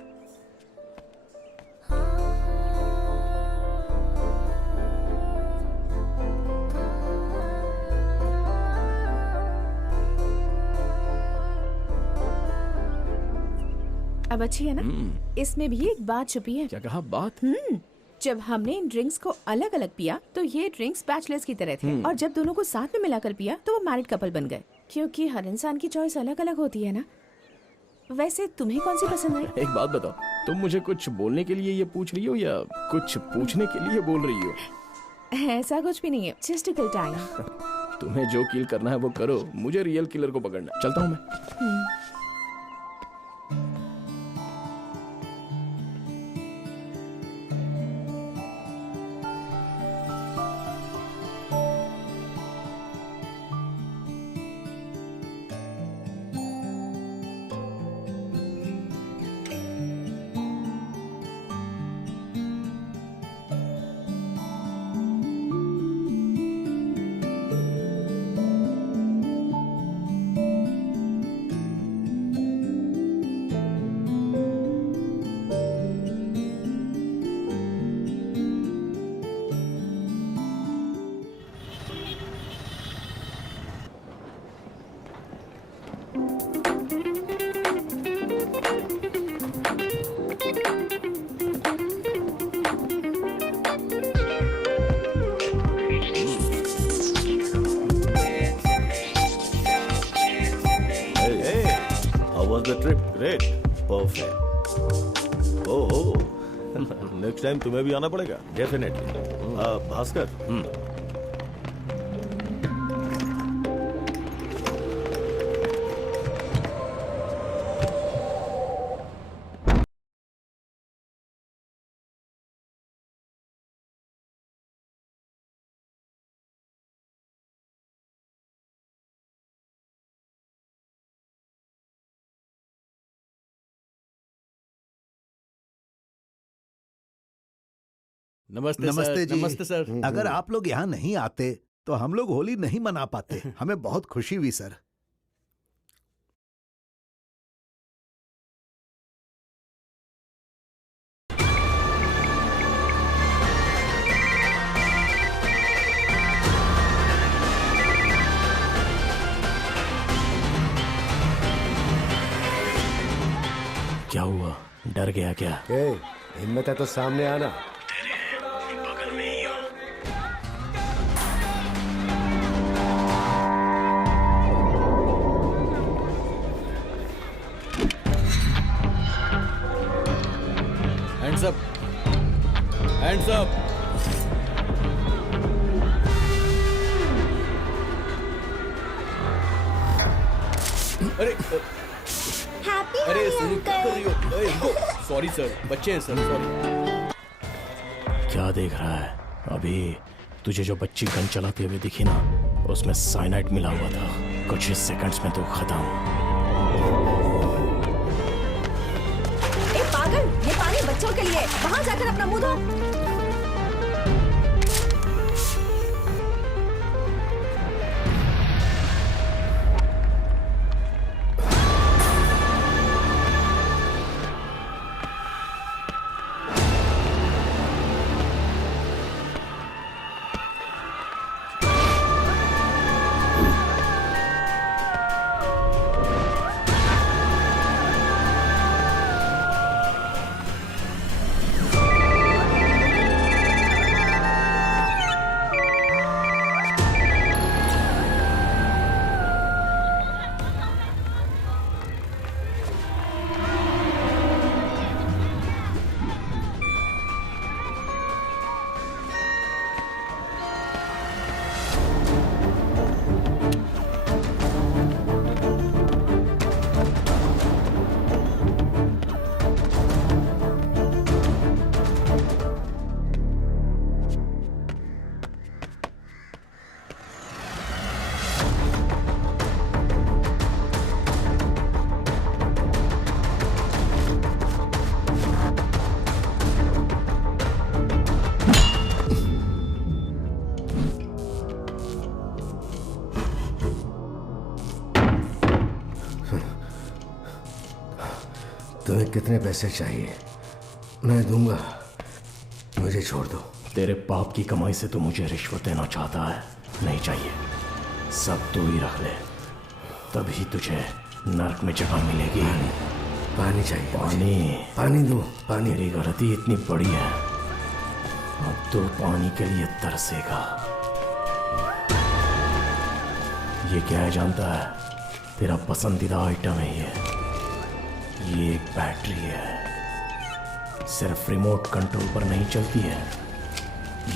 अब अच्छी है ना? इसमें भी एक बात छुपी है। क्या कहा? बात? जब हमने इन ड्रिंक्स को अलग अलग पिया तो ये ड्रिंक्स बैचलर्स की तरह थे, और जब दोनों को साथ में मिलाकर पिया तो वो मैरिड कपल बन गए। क्योंकि हर इंसान की चॉइस अलग अलग होती है ना। वैसे तुम्हें कौन सी पसंद आई? एक बात बताओ, तुम मुझे कुछ बोलने के लिए ये पूछ रही हो या कुछ पूछने के लिए बोल रही हो? ऐसा कुछ भी नहीं है, जस्ट अ गुड टाइम। तुम्हें जो किल करना है वो करो, मुझे रियल किलर को पकड़ना। चलता हूँ मैं। Great, perfect. ओहो, नेक्स्ट टाइम तुम्हें भी आना पड़ेगा। डेफिनेटली। भास्कर, नमस्ते नमस्ते सर। जी। नमस्ते सर। अगर आप लोग यहाँ नहीं आते तो हम लोग होली नहीं मना पाते। हमें बहुत खुशी हुई सर। क्या हुआ, डर गया क्या? हिम्मत है तो सामने आना। Hands up, hands up. अरे हैप्पी अरे होली सुनो, क्या कर अंकल। रही हो? सॉरी सर, बच्चे हैं सर, सॉरी। क्या देख रहा है? अभी तुझे जो बच्ची गन चलाते हुए दिखी ना, उसमें साइनाइड मिला हुआ था। कुछ ही सेकंड्स में तो खत्म। ए पागल, ये पानी बच्चों के लिए, वहाँ जाकर अपना मुंह धो। तुम्हें कितने पैसे चाहिए? मैं दूंगा, मुझे छोड़ दो। तेरे पाप की कमाई से तो मुझे रिश्वत देना चाहता है? नहीं चाहिए, सब तू ही रख ले, तभी तुझे नर्क में जगह मिलेगी। पानी चाहिए। पानी? पानी दो, पानी। मेरी गलती इतनी बड़ी है, अब तो पानी के लिए तरसेगा। ये क्या है जानता है? तेरा पसंदीदा आइटम है ये एक बैटरी है, सिर्फ रिमोट कंट्रोल पर नहीं चलती है,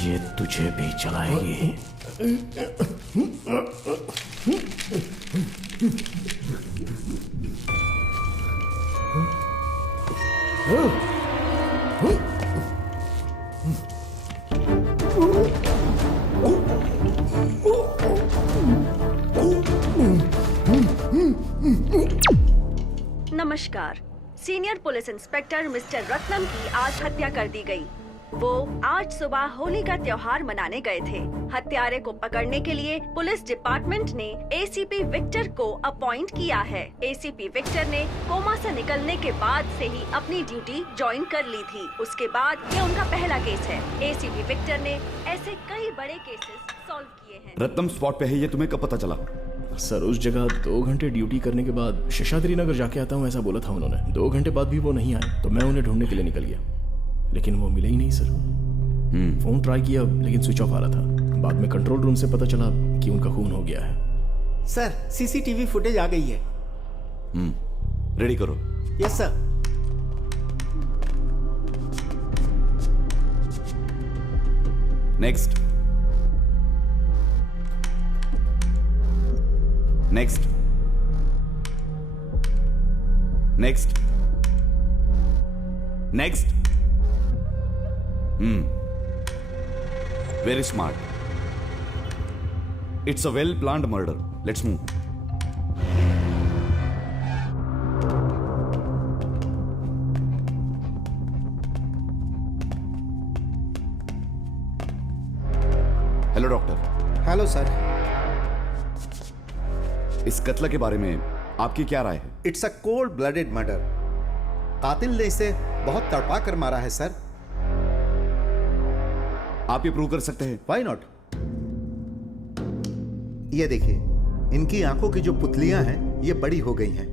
ये तुझे भी चलाएगी। नमस्कार। Senior police inspector mister Ratnam की आज हत्या कर दी गई। वो आज सुबह होली का त्योहार मनाने गए थे। हत्यारे को पकड़ने के लिए पुलिस डिपार्टमेंट ने एसीपी विक्टर को अपॉइंट किया है। एसीपी विक्टर ने कोमा से निकलने के बाद से ही अपनी ड्यूटी ज्वाइन कर ली थी। उसके बाद ये उनका पहला केस है। एसीपी विक्टर ने ऐसे कई बड़े केसेस सॉल्व किए हैं। रत्नम स्पॉट पे है, ये तुम्हें कब पता चला? सर उस जगह 2 घंटे ड्यूटी करने के बाद शेषाद्री नगर जाके आता हूँ ऐसा बोला था उन्होंने। 2 घंटे बाद भी वो नहीं आए तो मैं उन्हें ढूंढने के लिए निकल गया, लेकिन वो मिले ही नहीं सर। फोन ट्राई किया लेकिन स्विच ऑफ आ रहा था। बाद में कंट्रोल रूम से पता चला कि उनका खून हो गया है। सर सीसीटीवी फुटेज आ गई है। रेडी करो। Yes sir. Next, next, next, next. Very smart. It's a well-planned murder. Let's move. Hello doctor. Hello sir. इस कत्ल के बारे में आपकी क्या राय है? It's a cold blooded murder. कातिल ने इसे बहुत तड़पा कर मारा है सर। आप ये प्रूव कर सकते हैं? Why not? ये देखिए, इनकी आंखों की जो पुतलियां हैं ये बड़ी हो गई हैं।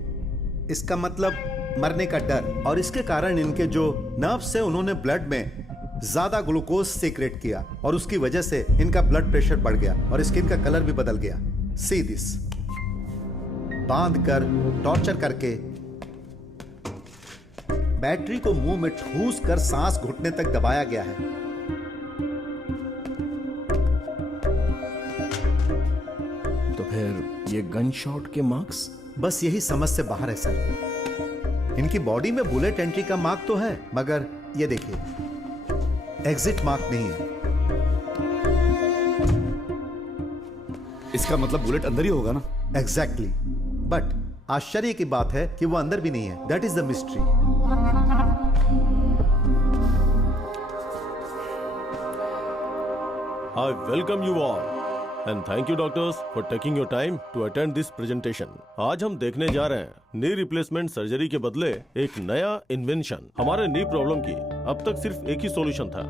इसका मतलब मरने का डर, और इसके कारण इनके जो नर्व्स से उन्होंने ब्लड में ज्यादा ग्लूकोज सीक्रेट किया और उसकी वजह से इनका ब्लड प्रेशर बढ़ गया और स्किन का कलर भी बदल गया। See this. बांध कर, टॉर्चर करके, बैटरी को मुंह में ठूस कर सांस घुटने तक दबाया गया है। तो फिर ये गन शॉट के मार्क्स? बस यही समझ से बाहर है सर। इनकी बॉडी में बुलेट एंट्री का मार्क तो है, मगर ये देखिए, एग्जिट मार्क नहीं है। इसका मतलब बुलेट अंदर ही होगा ना? एग्जैक्टली। बट आश्चर्य की बात है कि वो अंदर भी नहीं है। That is the mystery. I welcome you all and thank you doctors for taking your time to attend this presentation. आज हम देखने जा रहे हैं नी रिप्लेसमेंट सर्जरी के बदले एक नया इन्वेंशन। हमारे नी प्रॉब्लम की अब तक सिर्फ एक ही सॉल्यूशन था,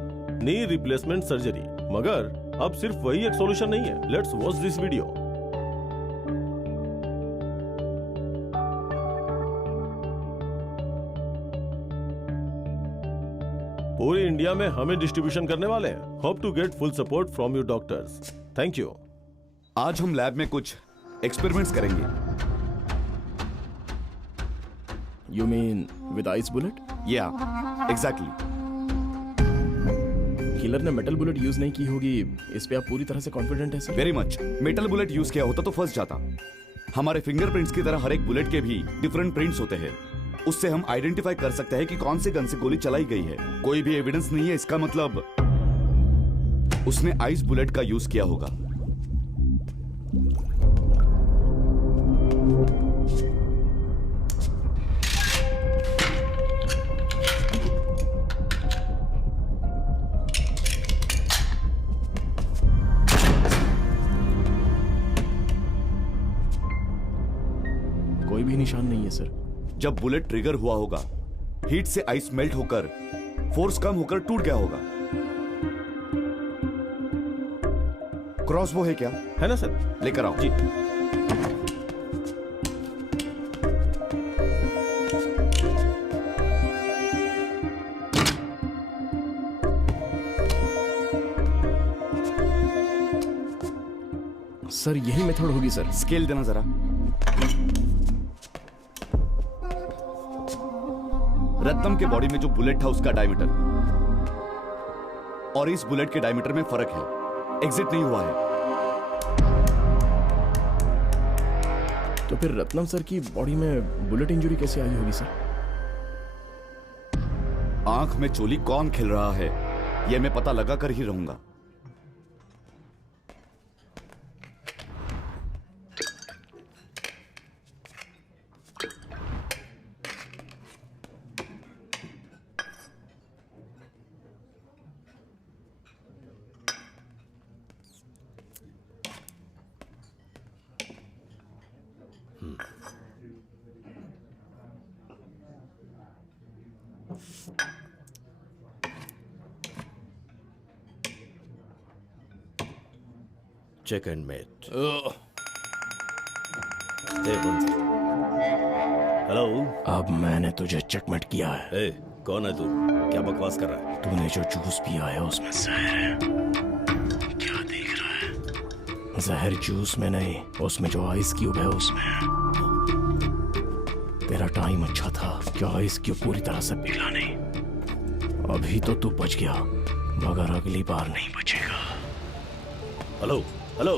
नी रिप्लेसमेंट सर्जरी, मगर अब सिर्फ वही एक सॉल्यूशन नहीं है। Let's watch this video. पूरी इंडिया में हमें डिस्ट्रीब्यूशन करने वाले हैं। Hope to get full support from you doctors. Thank you. आज हम लैब में कुछ एक्सपेरिमेंट्स करेंगे। You mean with ice bullet? या एग्जैक्टली। किलर ने मेटल बुलेट यूज नहीं की होगी, इस पे आप पूरी तरह से कॉन्फिडेंट है sir? Very much. Metal bullet use किया होता तो फंस जाता। हमारे फिंगरप्रिंट्स की तरह हर एक बुलेट के भी डिफरेंट प्रिंट्स होते हैं। उससे हम आइडेंटिफाई कर सकते हैं कि कौन से गन से गोली चलाई गई है। कोई भी एविडेंस नहीं है, इसका मतलब उसने आइस बुलेट का यूज किया होगा। कोई भी निशान नहीं है सर। जब बुलेट ट्रिगर हुआ होगा, हीट से आइस मेल्ट होकर फोर्स कम होकर टूट गया होगा। क्रॉसबो है क्या? है ना सर? लेकर आओ जी। सर यही मेथड होगी सर। स्केल देना जरा। रत्नम के बॉडी में जो बुलेट था उसका डायमीटर और इस बुलेट के डायमीटर में फर्क है। एग्जिट नहीं हुआ है। तो फिर रत्नम सर की बॉडी में बुलेट इंजरी कैसे आई होगी सर? आंख में चोली कौन खेल रहा है, यह मैं पता लगा कर ही रहूंगा। Check and mate. हेलो। अब मैंने तुझे चेकमेट किया है। ए, कौन है तू? क्या बकवास कर रहा है? तूने जो जूस पिया है उसमें जहर है। क्या देख रहा है? जहर जूस में नहीं, उसमें जो आइस क्यूब है उसमें है। तेरा टाइम अच्छा था, क्या इसकी पूरी तरह से पिघला नहीं? अभी तो तू बच गया, मगर अगली बार नहीं बचेगा। Hello hello,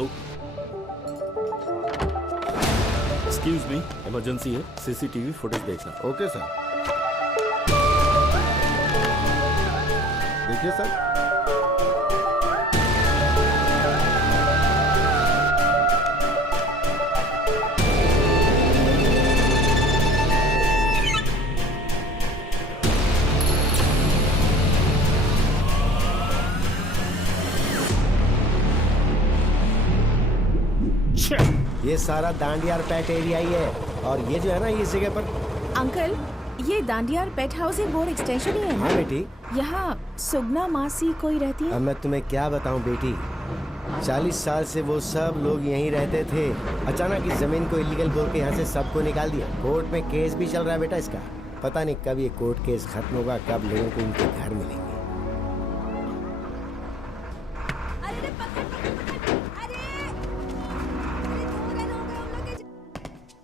excuse me, emergency है, सीसीटीवी फुटेज देखना। Okay sir. देखिए सर। ये सारा दांडियार पैट एरिया ही है, और ये जो है ना, इस जगह पर। अंकल, ये दांडियार पेट हाउसिंग बोर्ड एक्सटेंशन ही है हाँ ना? बेटी। यहाँ सुगना मासी कोई रहती है? अब मैं तुम्हें क्या बताऊं बेटी, 40 साल से वो सब लोग यहीं रहते थे। अचानक इस जमीन को इलीगल बोल के यहाँ से सबको निकाल दिया। कोर्ट में केस भी चल रहा है बेटा इसका। पता नहीं कब ये कोर्ट केस खत्म होगा, कब लोगों को उनके घर मिलेंगे।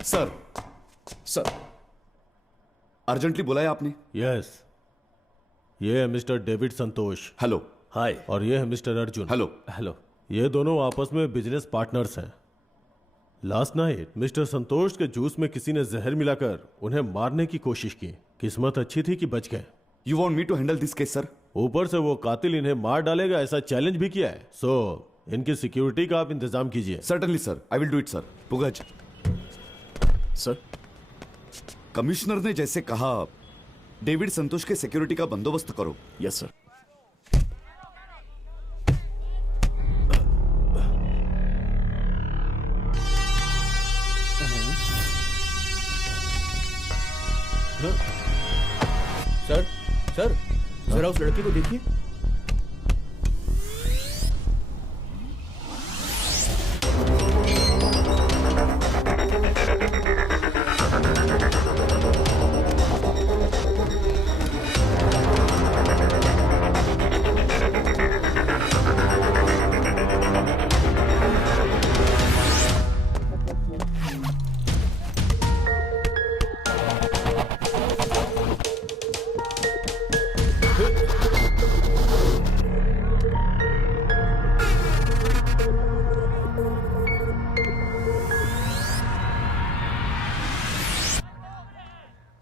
सर, सर, अर्जेंटली बुलाया आपने? यस, ये है मिस्टर डेविड संतोष। हेलो। हाय। और ये है मिस्टर अर्जुन। हेलो। हेलो। ये दोनों आपस में बिजनेस पार्टनर्स हैं। लास्ट नाइट मिस्टर संतोष के जूस में किसी ने जहर मिलाकर उन्हें मारने की कोशिश की। किस्मत अच्छी थी कि बच गए। You want me to handle this case sir? ऊपर से वो कातिल इन्हें मार डालेगा ऐसा चैलेंज भी किया है। सो इनकी सिक्योरिटी का आप इंतजाम कीजिए। Certainly sir, I will do it sir. Pugazh sir, commissioner ने जैसे कहा, डेविड संतोष के सिक्योरिटी का बंदोबस्त करो। Yes sir. सर, सर, जरा उस लड़के को देखिए।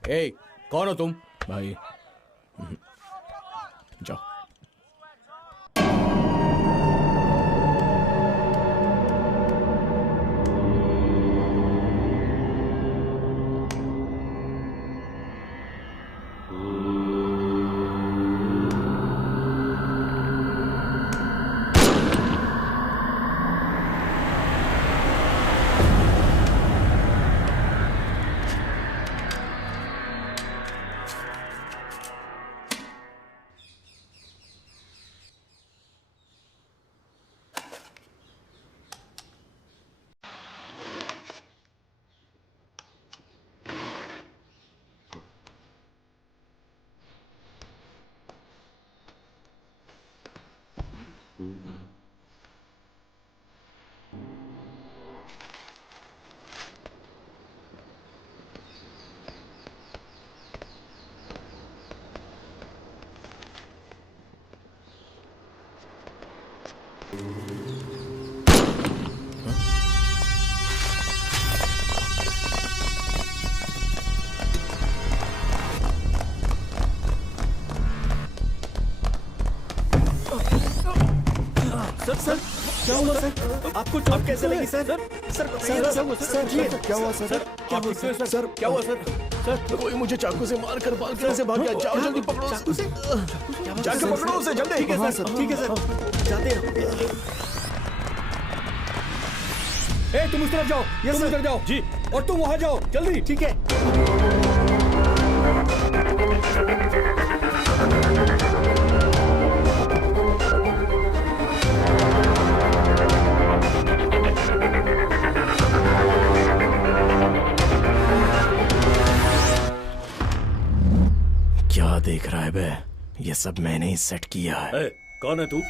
ए, कौन हो तुम? भाई जाओ। सर सर, क्या हुआ सर? आपको चोट कैसे लगी सर? सर क्या हुआ सर? सर, क्या हुआ सर? सर, कोई मुझे चाकू से मार कर बालकनी से भाग गया। जाओ जल्दी पकड़ो। चाकू से? जाके पकड़ो उसे जल्दी। ठीक है सर, ठीक है सर, जाते हैं। ए, तुम उस तरफ जाओ, तुम उधर जाओ जी, और तुम वहां जाओ जल्दी। ठीक है। क्या देख रहा है बे? ये सब मैंने ही सेट किया है। कौन है तू?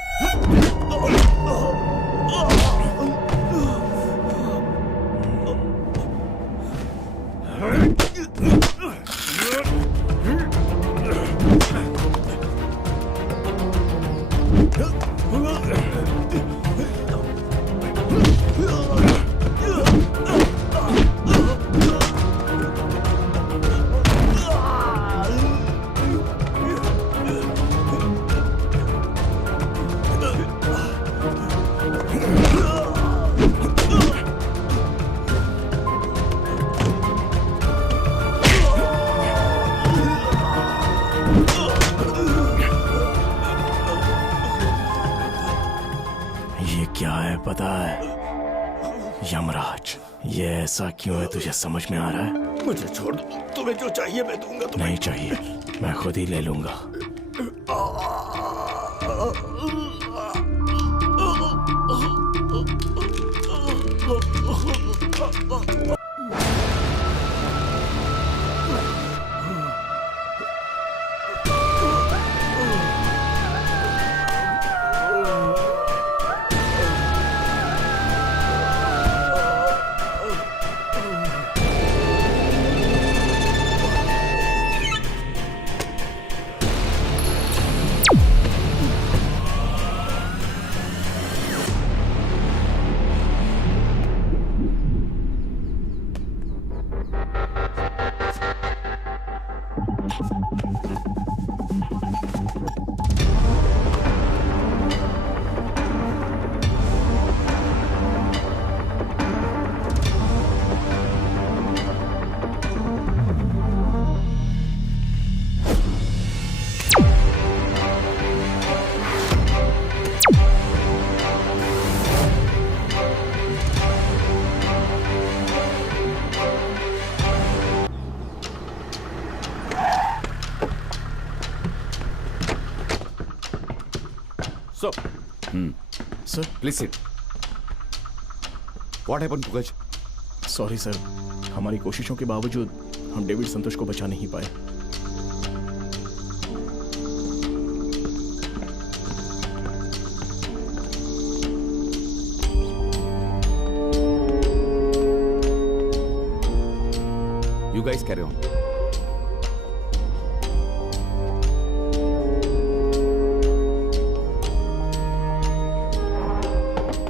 ये ऐसा क्यों है तुझे समझ में आ रहा है? मुझे छोड़ दो, तुम्हें जो चाहिए मैं दूंगा तुम्हें। नहीं चाहिए, मैं खुद ही ले लूंगा। Sir please sit. What happened Pugazh? Sorry sir, हमारी कोशिशों के बावजूद हम डेविड संतोष को बचा नहीं पाए। You guys carry on.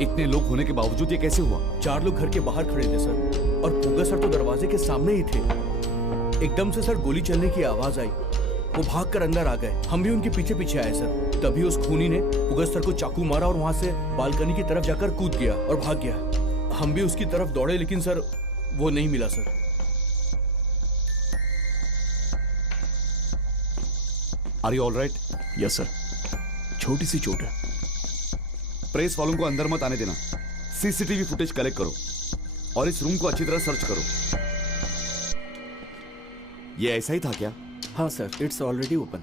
इतने लोग होने के बावजूद ये कैसे हुआ? 4 लोग घर के बाहर खड़े थे सर, और पूगा सर तो दरवाजे के सामने ही थे। एकदम से सर गोली चलने की आवाज आई, वो भागकर अंदर आ गए। हम भी उनके पीछे पीछे आए सर। तभी उस खूनी ने पूगा सर को चाकू मारा और वहां से बालकनी की तरफ जाकर कूद गया और भाग गया। हम भी उसकी तरफ दौड़े, लेकिन सर वो नहीं मिला sir. Are you all right? Yes sir, छोटी सी चोट है। प्रेस वालों को अंदर मत आने देना। सीसीटीवी फुटेज कलेक्ट करो और इस रूम को अच्छी तरह सर्च करो। ये ऐसा ही था क्या? हाँ sir, it's already open.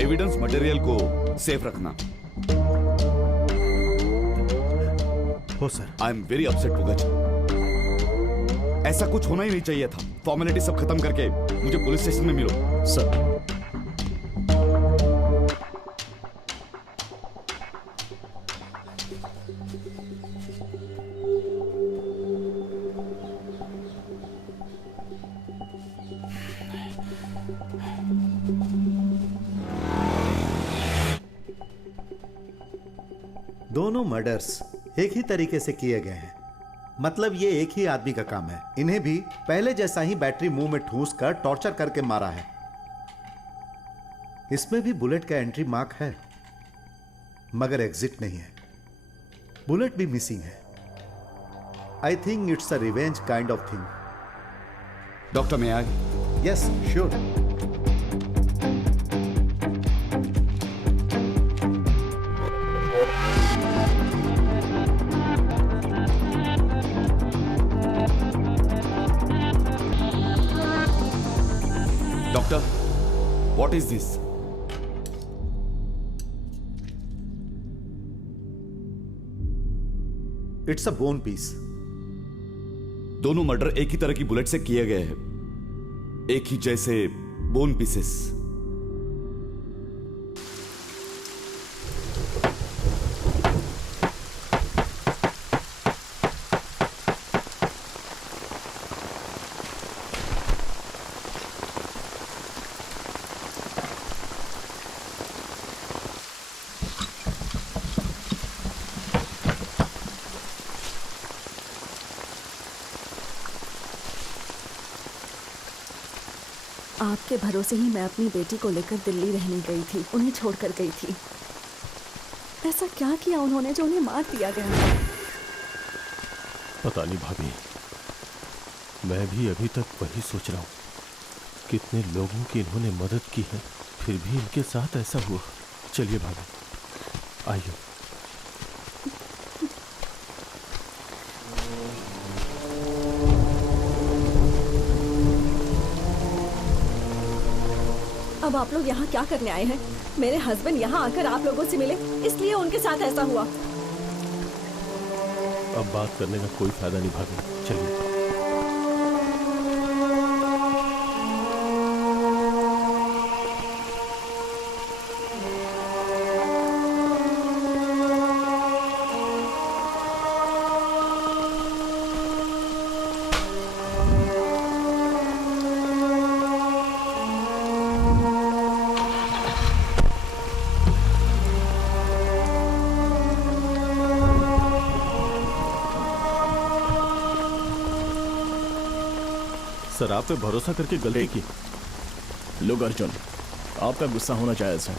Evidence material को सेफ रखना। हो sir. I am very upset Pugazh. ऐसा कुछ होना ही नहीं चाहिए था। फॉर्मेलिटी सब खत्म करके मुझे पुलिस स्टेशन में मिलो। सर दोनों मर्डर्स एक ही तरीके से किए गए हैं। मतलब ये एक ही आदमी का काम है। इन्हें भी पहले जैसा ही बैटरी मुंह में ठूस कर टॉर्चर करके मारा है। इसमें भी बुलेट का एंट्री मार्क है, मगर एग्जिट नहीं है। बुलेट भी मिसिंग है। I think it's a revenge kind of thing. Doctor may I? Yes sure. Doctor, what is this? It's a bone piece. दोनों मर्डर एक ही तरह की बुलेट से किए गए हैं, एक ही जैसे बोन पीसेस। आपके भरोसे ही मैं अपनी बेटी को लेकर दिल्ली रहने गई थी, उन्हें छोड़कर गई थी। ऐसा क्या किया उन्होंने जो उन्हें मार दिया गया? पता नहीं भाभी, मैं भी अभी तक वही सोच रहा हूँ। कितने लोगों की इन्होंने मदद की है, फिर भी इनके साथ ऐसा हुआ। चलिए भाभी, आइए। अब आप लोग यहाँ क्या करने आए हैं? मेरे हस्बैंड यहाँ आकर आप लोगों से मिले, इसलिए उनके साथ ऐसा हुआ। अब बात करने का कोई फायदा नहीं भाभी, चलिए। सर, आप पे भरोसा करके गलती की। लोग अर्जुन, आपका गुस्सा होना जायज है,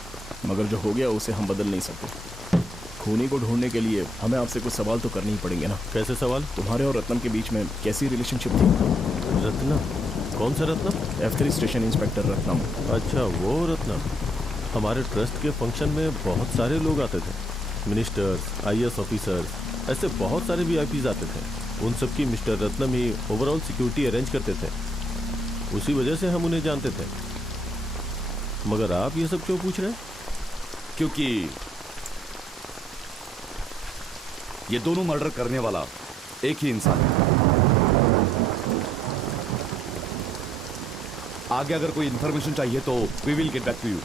मगर जो हो गया उसे हम बदल नहीं सकते। खूनी को ढूंढने के लिए हमें आपसे कुछ सवाल तो करने ही पड़ेंगे ना। कैसे सवाल? तुम्हारे और रत्नम के बीच में कैसी रिलेशनशिप थी? रत्नम? कौन सा Ratnam? F3 station inspector Ratnam. अच्छा, वो रत्नम। हमारे ट्रस्ट के फंक्शन में बहुत सारे लोग आते थे, मिनिस्टर्स, IAS ऑफिसर्स, ऐसे बहुत सारे VIPs आते थे। उन सब की मिस्टर रत्नम ही ओवरऑल सिक्योरिटी अरेंज करते थे, उसी वजह से हम उन्हें जानते थे। मगर आप ये सब क्यों पूछ रहे हैं? क्योंकि ये दोनों मर्डर करने वाला एक ही इंसान है। आगे अगर कोई इंफॉर्मेशन चाहिए तो we will get back to you.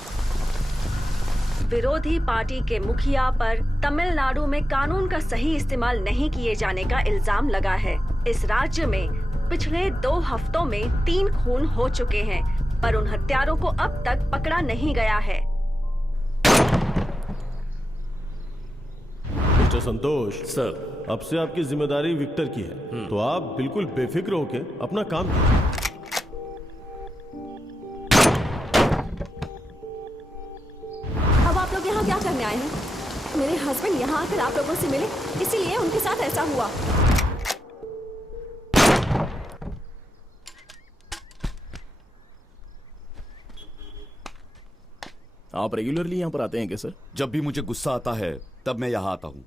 विरोधी पार्टी के मुखिया पर तमिलनाडु में कानून का सही इस्तेमाल नहीं किए जाने का इल्जाम लगा है। इस राज्य में पिछले 2 हफ्तों में 3 खून हो चुके हैं, पर उन हत्यारों को अब तक पकड़ा नहीं गया है। मिस्टर संतोष सर, अब से आपकी जिम्मेदारी विक्टर की है, तो आप बिल्कुल बेफिक्र होके अपना काम कीजिए। अब आप लोग यहाँ क्या करने आए हैं? मेरे हस्बैंड यहाँ आकर आप लोगों से मिले, इसीलिए उनके साथ ऐसा हुआ। आप रेगुलरली यहाँ पर आते हैं क्या सर? जब भी मुझे गुस्सा आता है तब मैं यहाँ आता हूँ।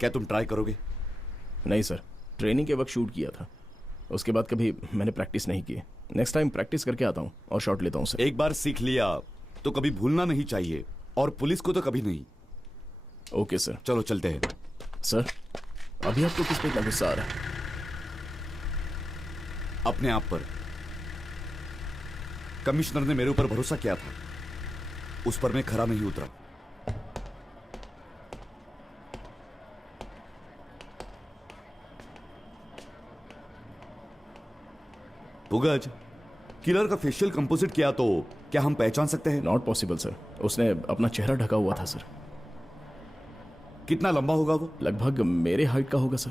क्या तुम ट्राई करोगे? नहीं सर, ट्रेनिंग के वक्त शूट किया था, उसके बाद कभी मैंने प्रैक्टिस नहीं की। नेक्स्ट टाइम प्रैक्टिस करके आता हूँ और शॉट लेता हूँ सर। एक बार सीख लिया तो कभी भूलना नहीं चाहिए, और पुलिस को तो कभी नहीं। Okay sir. चलो चलते हैं। सर, अभी आपको किस पे इतना गुस्सा आ रहा है? अपने आप पर। कमिश्नर ने मेरे ऊपर भरोसा किया था, उस पर मैं खरा नहीं उतरा। पुगज, किलर का फेशियल कंपोजिट किया तो क्या हम पहचान सकते हैं? नॉट पॉसिबल सर, उसने अपना चेहरा ढका हुआ था सर। कितना लंबा होगा वो? लगभग मेरे हाइट का होगा सर।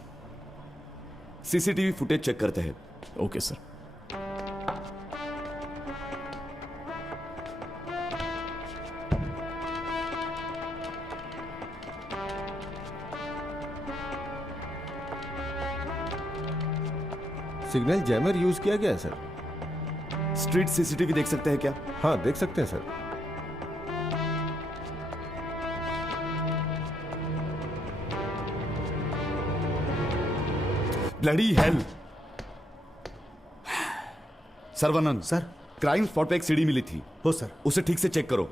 सीसीटीवी फुटेज चेक करते हैं। Okay sir. Signal jammer use किया गया है सर। स्ट्रीट सीसीटीवी देख सकते हैं क्या? हाँ, देख सकते हैं sir. Bloody hell. Sarvanand sir. Crime spot पे एक सीडी मिली थी। हो सर। उसे ठीक से चेक करो,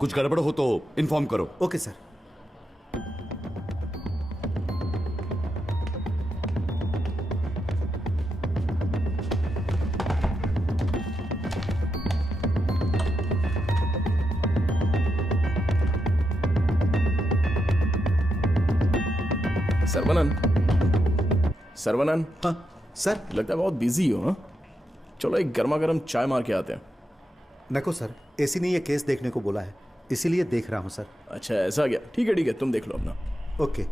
कुछ गड़बड़ हो तो इन्फॉर्म करो। Okay sir. सर्वनन। हाँ सर। लगता है बहुत बिजी हो। हाँ, चलो एक गर्मा गर्म चाय मार के आते हैं। नको सर, एसी ने ये केस देखने को बोला है, इसीलिए देख रहा हूँ सर। अच्छा ऐसा क्या? ठीक है तुम देख लो अपना। ओके।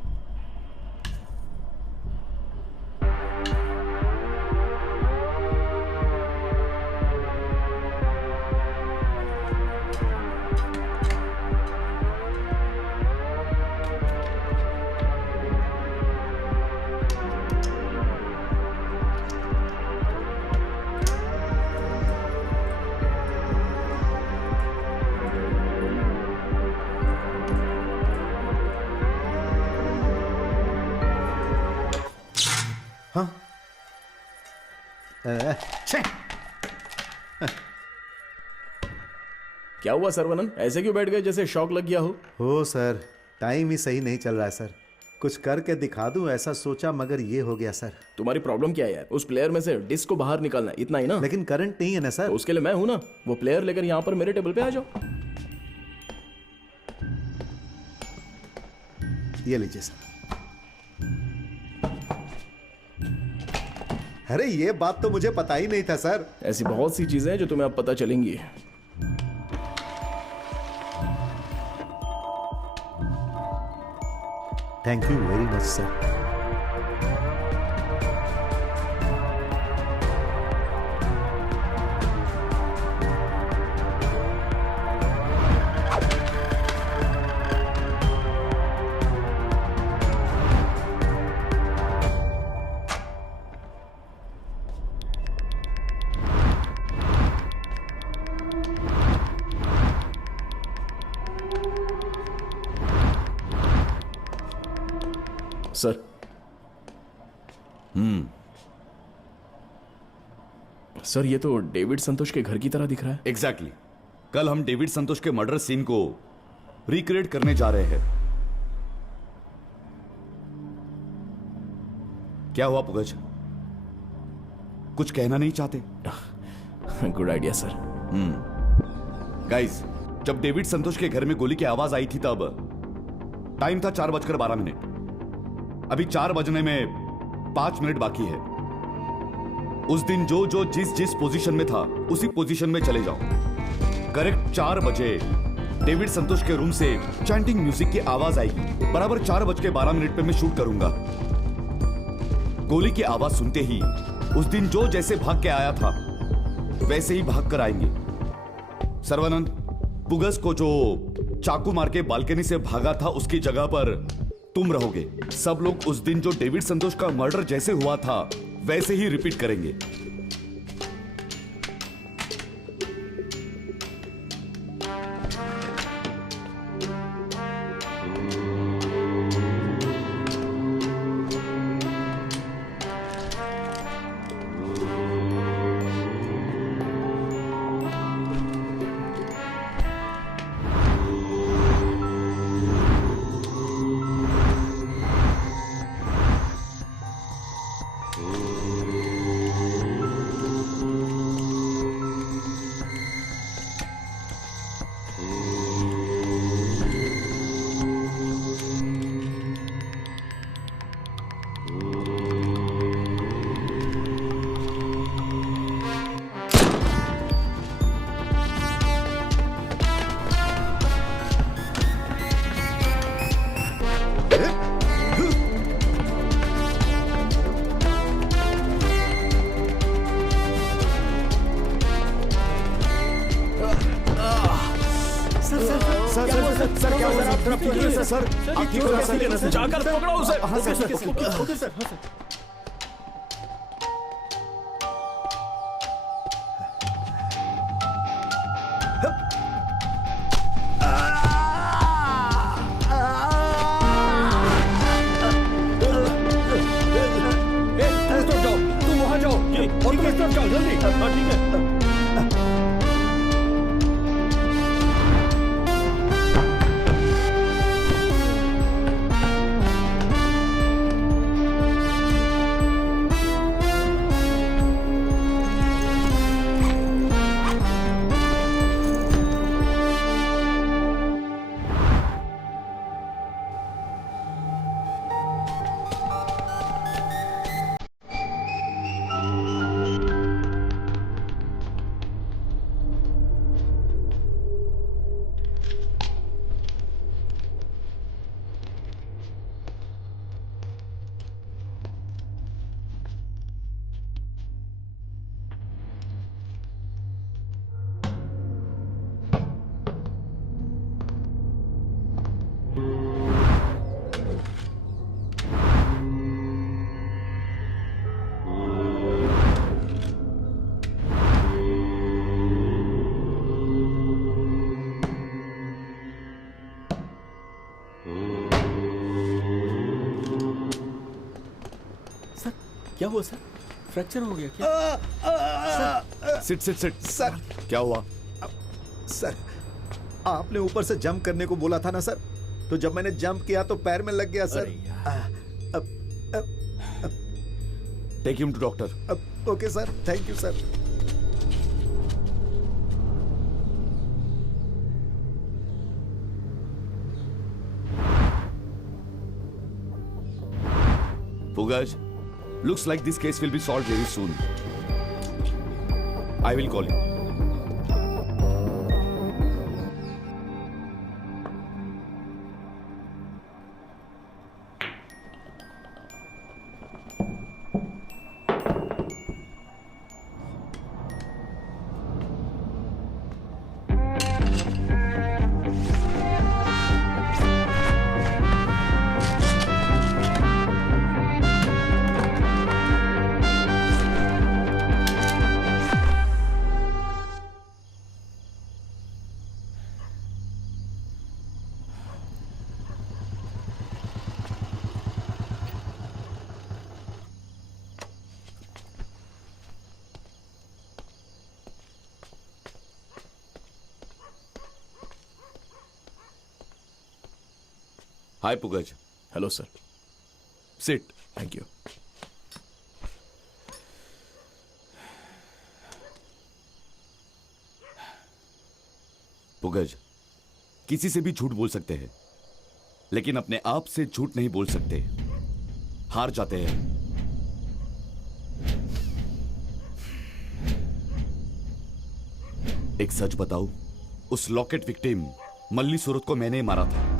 छे! क्या हुआ सरवनन, ऐसे क्यों बैठ गए जैसे शॉक लग गया हो? हो सर, टाइम ही सही नहीं चल रहा है सर। कुछ करके दिखा दूं ऐसा सोचा, मगर ये हो गया सर। तुम्हारी प्रॉब्लम क्या है यार? उस प्लेयर में से डिस्क को बाहर निकालना, इतना ही ना? लेकिन करंट नहीं है ना सर। उसके लिए मैं हूं ना। वो प्लेयर लेकर यहाँ पर मेरे टेबल पे आ जाओ। ये लीजिए सर। अरे ये बात तो मुझे पता ही नहीं था सर। ऐसी बहुत सी चीजें हैं जो तुम्हें अब पता चलेंगी। Thank you very much sir. Sir. Sir, ये तो डेविड संतोष के घर की तरह दिख रहा है। एग्जैक्टली। कल हम डेविड संतोष के मर्डर सीन को रिक्रिएट करने जा रहे हैं। क्या हुआ पुगज? कुछ कहना नहीं चाहते? Good idea sir. गाइस, जब डेविड संतोष के घर में गोली की आवाज आई थी तब टाइम था 4:12। अभी 4 बजने में 5 मिनट बाकी है। उस दिन जो जिस पोजीशन में था उसी पोजीशन में चले जाओ। करेक्ट 4 बजे डेविड संतोष के रूम से चैंटिंग म्यूजिक की आवाज आएगी। बराबर 4:12 पे मैं शूट करूंगा। गोली की आवाज सुनते ही उस दिन जो जैसे भाग के आया था वैसे ही भाग कर आएंगे। सर्वानंद, पुगस को जो चाकू मार के बालकनी से भागा था उसकी जगह पर तुम रहोगे। सब लोग उस दिन जो डेविड संतोष का मर्डर जैसे हुआ था वैसे ही रिपीट करेंगे। सर, आप ठीक हो सर? जाकर पकड़ो उसे। हाँ सर। Okay sir. हाँ सर। तुम वहां जाओ और तुम इस तरफ जाओ जल्दी। हाँ ठीक है। क्या हुआ सर? फ्रैक्चर हो गया क्या? Sit sit sit. सर क्या हुआ? सर आपने ऊपर से जंप करने को बोला था ना सर, तो जब मैंने जंप किया तो पैर में लग गया sir. Take him to doctor. Okay sir, thank you sir. Pugaj, looks like this case will be solved very soon. I will call you. Hi, Pugaj. Hello sir. Sit. Thank you. Pugazh, किसी से भी झूठ बोल सकते हैं, लेकिन अपने आप से झूठ नहीं बोल सकते। हार जाते हैं। एक सच बताऊं, उस लॉकेट विक्टिम मल्ली सूरत को मैंने मारा था।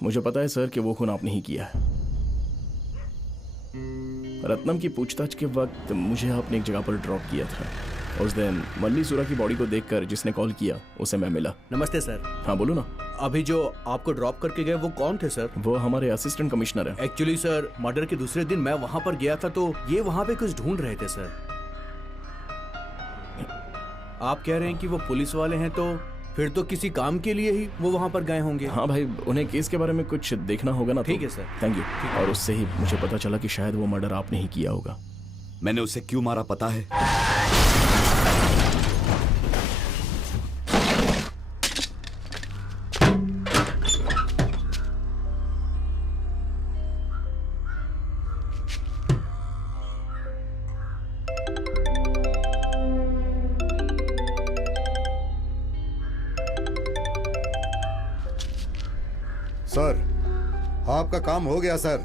मुझे पता है सर कि वो खून आपने ही किया है। रत्नम की पूछताछ के वक्त मुझे आपने एक जगह पर ड्रॉप किया था। उस दिन मल्ली सूरा की बॉडी को देखकर जिसने कॉल किया उसे मैं मिला। नमस्ते सर। हाँ बोलो ना। अभी जो आपको ड्रॉप करके गए वो कौन थे सर? वो हमारे असिस्टेंट कमिश्नर है। एक्चुअली सर, मर्डर के दूसरे दिन मैं वहां पर गया था तो ये वहां पे कुछ ढूंढ रहे थे सर। आप कह रहे हैं कि वो पुलिस वाले हैं, तो फिर तो किसी काम के लिए ही वो वहां पर गए होंगे। हाँ भाई, उन्हें केस के बारे में कुछ देखना होगा ना। ठीक है सर। Thank you. और उससे ही मुझे पता चला कि शायद वो मर्डर आपने ही किया होगा। मैंने उसे क्यों मारा पता है? सर, आपका काम हो गया सर।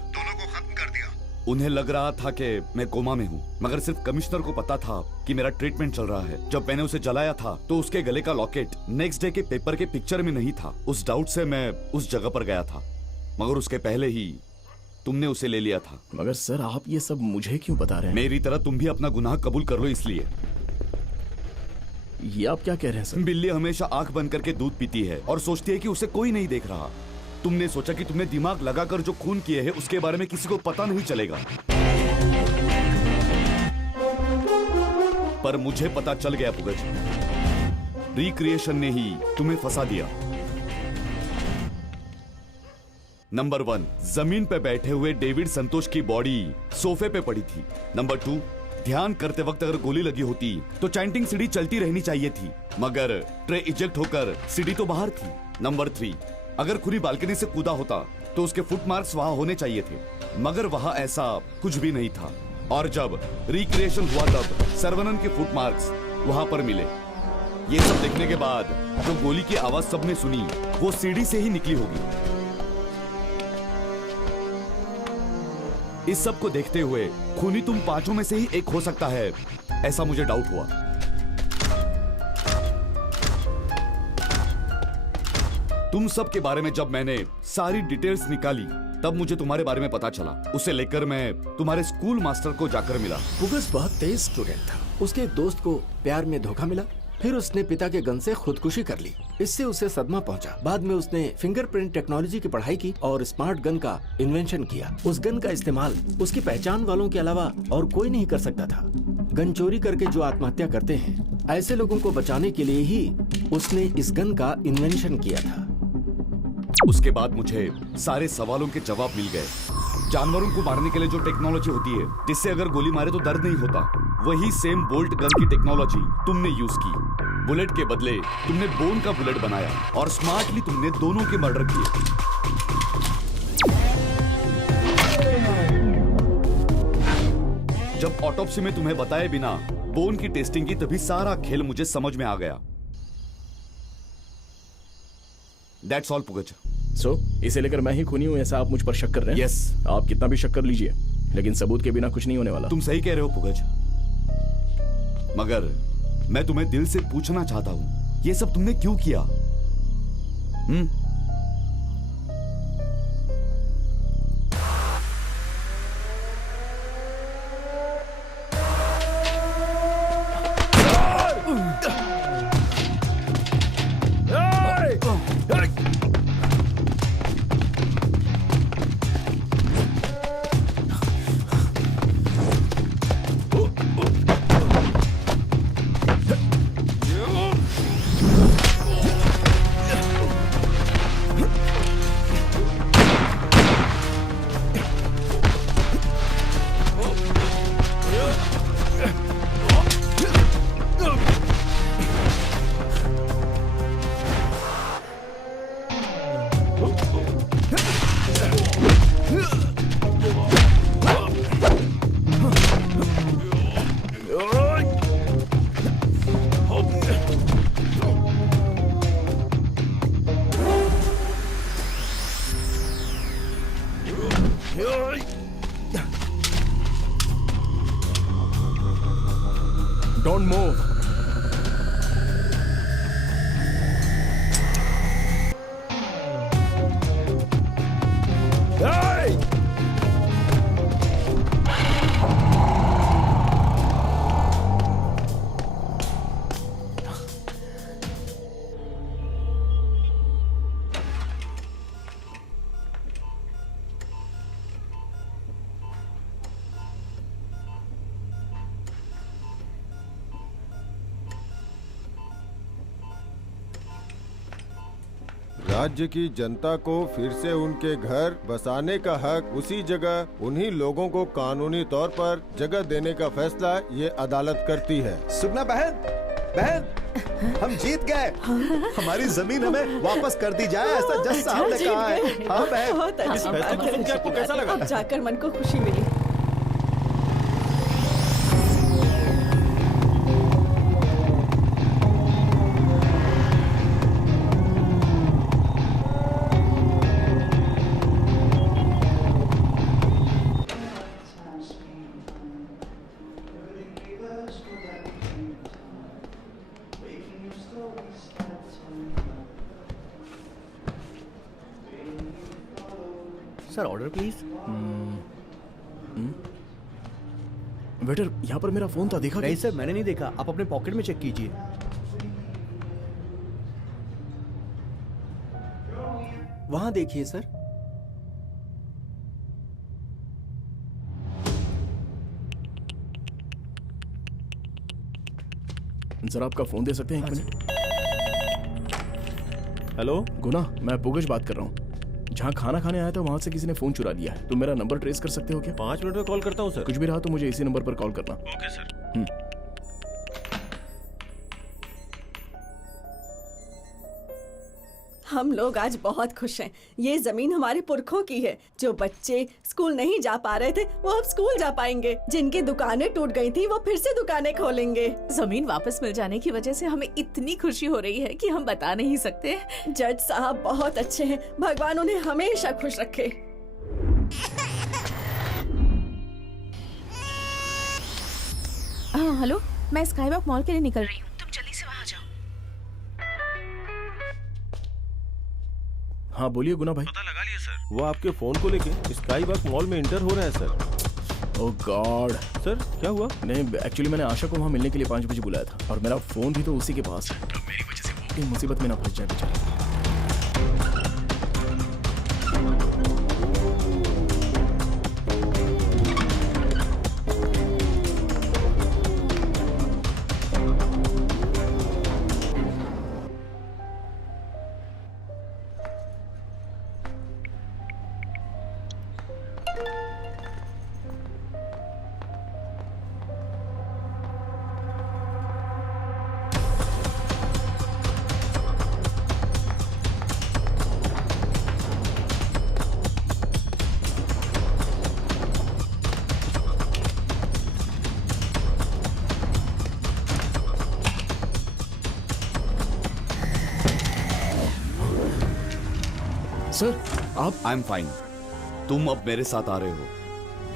उन्हें लग रहा था कि मैं कोमा में हूँ, मगर सिर्फ कमिश्नर को पता था कि मेरा ट्रीटमेंट चल रहा है। जब मैंने उसे जलाया था तो उसके गले का लॉकेट नेक्स्ट डे के पेपर के पिक्चर में नहीं था। उस डाउट से मैं उस जगह पर गया था, मगर उसके पहले ही तुमने उसे ले लिया था। मगर सर, आप ये सब मुझे क्यों बता रहे हैं? मेरी तरह तुम भी अपना गुनाह कबूल कर लो इसलिए। ये आप क्या कह रहे हैं सर? बिल्ली हमेशा आंख बंद करके दूध पीती है और सोचती है कि उसे कोई नहीं देख रहा। तुमने सोचा कि तुमने दिमाग लगाकर जो खून किए हैं उसके बारे में किसी को पता नहीं चलेगा, पर मुझे पता चल गया पुगज। रिक्रिएशन ने ही तुम्हें फंसा दिया। नंबर 1, जमीन पे बैठे हुए डेविड संतोष की बॉडी सोफे पे पड़ी थी। नंबर 2, ध्यान करते वक्त अगर गोली लगी होती तो चैंटिंग सीढ़ी चलती रहनी चाहिए थी, मगर ट्रे इजेक्ट होकर सीढ़ी तो बाहर थी। नंबर 3, अगर खुली बालकनी से कूदा होता तो उसके फुटमार्क्स वहां होने चाहिए थे, मगर वहां ऐसा कुछ भी नहीं था। और जब रिक्रिएशन हुआ तब सर्वनन के फुटमार्क्स वहां पर मिले। ये सब देखने के बाद जो गोली की आवाज सबने सुनी वो सीढ़ी से ही निकली होगी। इस सब को देखते हुए खूनी तुम पांचों में से ही एक हो सकता है, ऐसा मुझे डाउट हुआ। तुम सब के बारे में जब मैंने सारी डिटेल्स निकाली तब मुझे तुम्हारे बारे में पता चला। उसे लेकर मैं तुम्हारे स्कूल मास्टर को जाकर मिला। पुगस बहुत तेज स्टूडेंट था। उसके एक दोस्त को प्यार में धोखा मिला फिर उसने पिता के गन से खुदकुशी कर ली। इससे उसे सदमा पहुंचा। बाद में उसने फिंगरप्रिंट टेक्नोलॉजी की पढ़ाई की और स्मार्ट गन का इन्वेंशन किया। उस गन का इस्तेमाल उसकी पहचान वालों के अलावा और कोई नहीं कर सकता था। गन चोरी करके जो आत्महत्या करते हैं, ऐसे लोगों को बचाने के लिए ही उसने इस गन का इन्वेंशन किया था। उसके बाद मुझे सारे सवालों के जवाब मिल गए। जानवरों को मारने के लिए जो टेक्नोलॉजी होती है, जिससे अगर गोली मारे तो दर्द नहीं होता, वही सेम बोल्ट गन की टेक्नोलॉजी तुमने यूज की। बुलेट के बदले तुमने बोन का बुलेट बनाया और स्मार्टली तुमने दोनों के मर्डर किए। जब ऑटोप्सी में तुम्हें बताए बिना बोन की टेस्टिंग की, तभी सारा खेल मुझे समझ में आ गया। That's all, पुगच। सो इसे लेकर मैं ही खूनी हूं ऐसा आप मुझ पर शक कर रहे हैं? Yes। आप कितना भी शक कर लीजिए, लेकिन सबूत के बिना कुछ नहीं होने वाला। तुम सही कह रहे हो पुगच, मगर मैं तुम्हें दिल से पूछना चाहता हूं, ये सब तुमने क्यों किया? Don't move. Hey! राज्य की जनता को फिर से उनके घर बसाने का हक, उसी जगह उन्हीं लोगों को कानूनी तौर पर जगह देने का फैसला ये अदालत करती है। सुगना बहन, बहन, हम जीत गए। हमारी जमीन हमें वापस कर दी जाए, ऐसा जज साहब ने कहा है। हाँ बहन, बहुत इस फैसले को सुन के आपको कैसा लगा? अब जाकर मन को खुशी मिली। Sir order please. वेटर, यहाँ पर मेरा फोन था, देखा नहीं क्या? सर, मैंने नहीं देखा। आप अपने पॉकेट में चेक कीजिए। वहां देखिए सर। जरा आपका फोन दे सकते हैं? एक मिनट। हेलो गुना, मैं पुगच बात कर रहा हूँ। जहाँ खाना खाने आया था वहां से किसी ने फोन चुरा लिया है। तुम मेरा नंबर ट्रेस कर सकते हो क्या? 5 मिनट में कॉल करता हूँ सर। कुछ भी रहा तो मुझे इसी नंबर पर कॉल करना। Okay sir. हम लोग आज बहुत खुश हैं। ये जमीन हमारे पुरखों की है। जो बच्चे स्कूल नहीं जा पा रहे थे वो अब स्कूल जा पाएंगे। जिनकी दुकानें टूट गई थी वो फिर से दुकानें खोलेंगे। जमीन वापस मिल जाने की वजह से हमें इतनी खुशी हो रही है कि हम बता नहीं सकते। जज साहब बहुत अच्छे हैं। भगवान उन्हें हमेशा खुश रखे। हाँ हेलो, मैं स्काईवॉक मॉल के लिए निकल रही हूँ, तुम जल्दी से वहाँ जाओ। हाँ बोलिए गुना भाई। पता लगा लिया सर। वो आपके फोन को लेके स्काई वॉक मॉल में इंटर हो रहा है सर। ओह गॉड। सर क्या हुआ? नहीं, एक्चुअली मैंने आशा को वहाँ मिलने के लिए 5 बजे बुलाया था और मेरा फोन भी तो उसी के पास है। अब मेरी वजह से वो कहीं मुसीबत में ना फंस जाए बेचारी। सर आप? I am fine. तुम अब मेरे साथ आ रहे हो,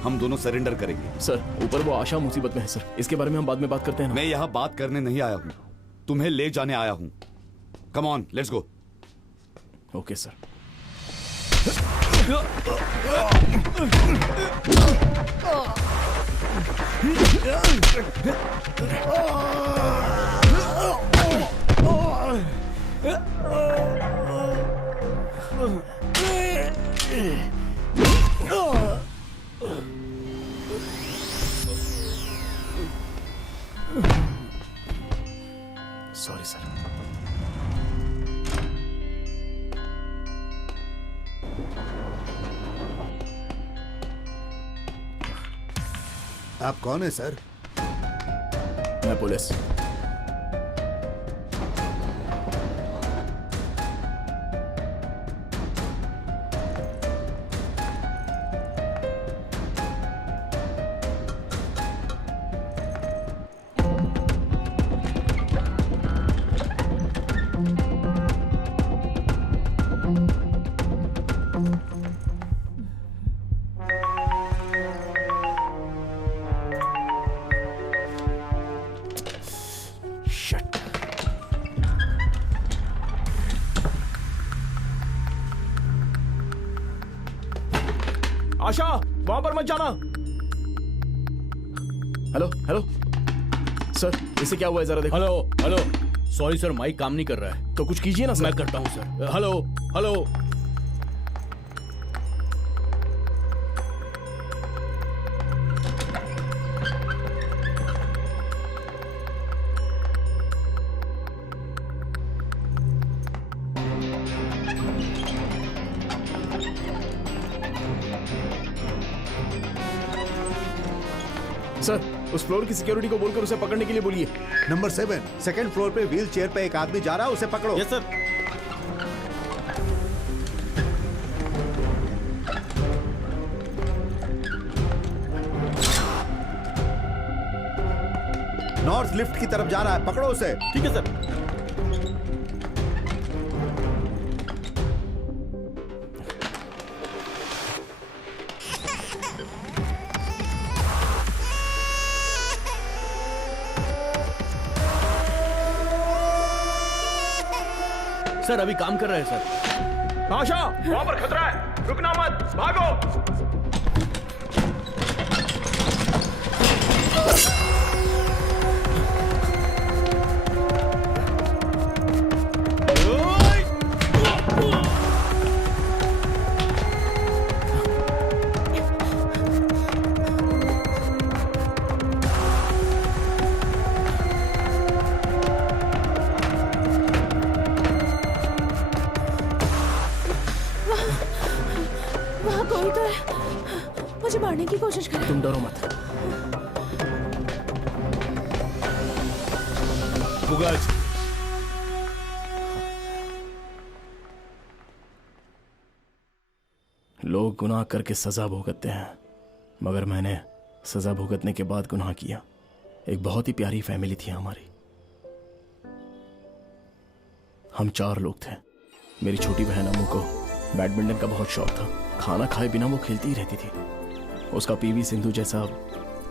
हम दोनों सरेंडर करेंगे। सर ऊपर वो आशा मुसीबत में है सर, इसके बारे में हम बाद में बात करते हैं ना। मैं यहाँ बात करने नहीं आया हूँ, तुम्हें ले जाने आया हूँ। Come on, let's go. Okay sir. Sorry sir. आप कौन है सर? मैं पुलिस। आशा वहां पर मत जाना। हेलो हेलो सर, इसे क्या हुआ है जरा देखो। Hello hello, sorry sir, mike काम नहीं कर रहा है। तो कुछ कीजिए ना सर। मैं करता हूँ सर। Hello hello. सर उस फ्लोर की सिक्योरिटी को बोलकर उसे पकड़ने के लिए बोलिए। नंबर 7 सेकंड फ्लोर पे व्हील चेयर पे एक आदमी जा रहा है, उसे पकड़ो। Yes sir. नॉर्थ लिफ्ट की तरफ जा रहा है, पकड़ो उसे। ठीक है सर। सर अभी काम कर रहे हैं सर। आशा वहां पर खतरा है, रुकना मत, भागो। वहाँ कोई तो है, मुझे मारने की कोशिश कर। तुम डरो मत। पुगज, लोग गुनाह करके सजा भुगतते हैं, मगर मैंने सजा भुगतने के बाद गुनाह किया। एक बहुत ही प्यारी फैमिली थी हमारी। हम 4 लोग थे। मेरी छोटी बहन अम्मू को बैडमिंटन का बहुत शौक था। खाना खाए बिना वो खेलती ही रहती थी। उसका पीवी सिंधु जैसा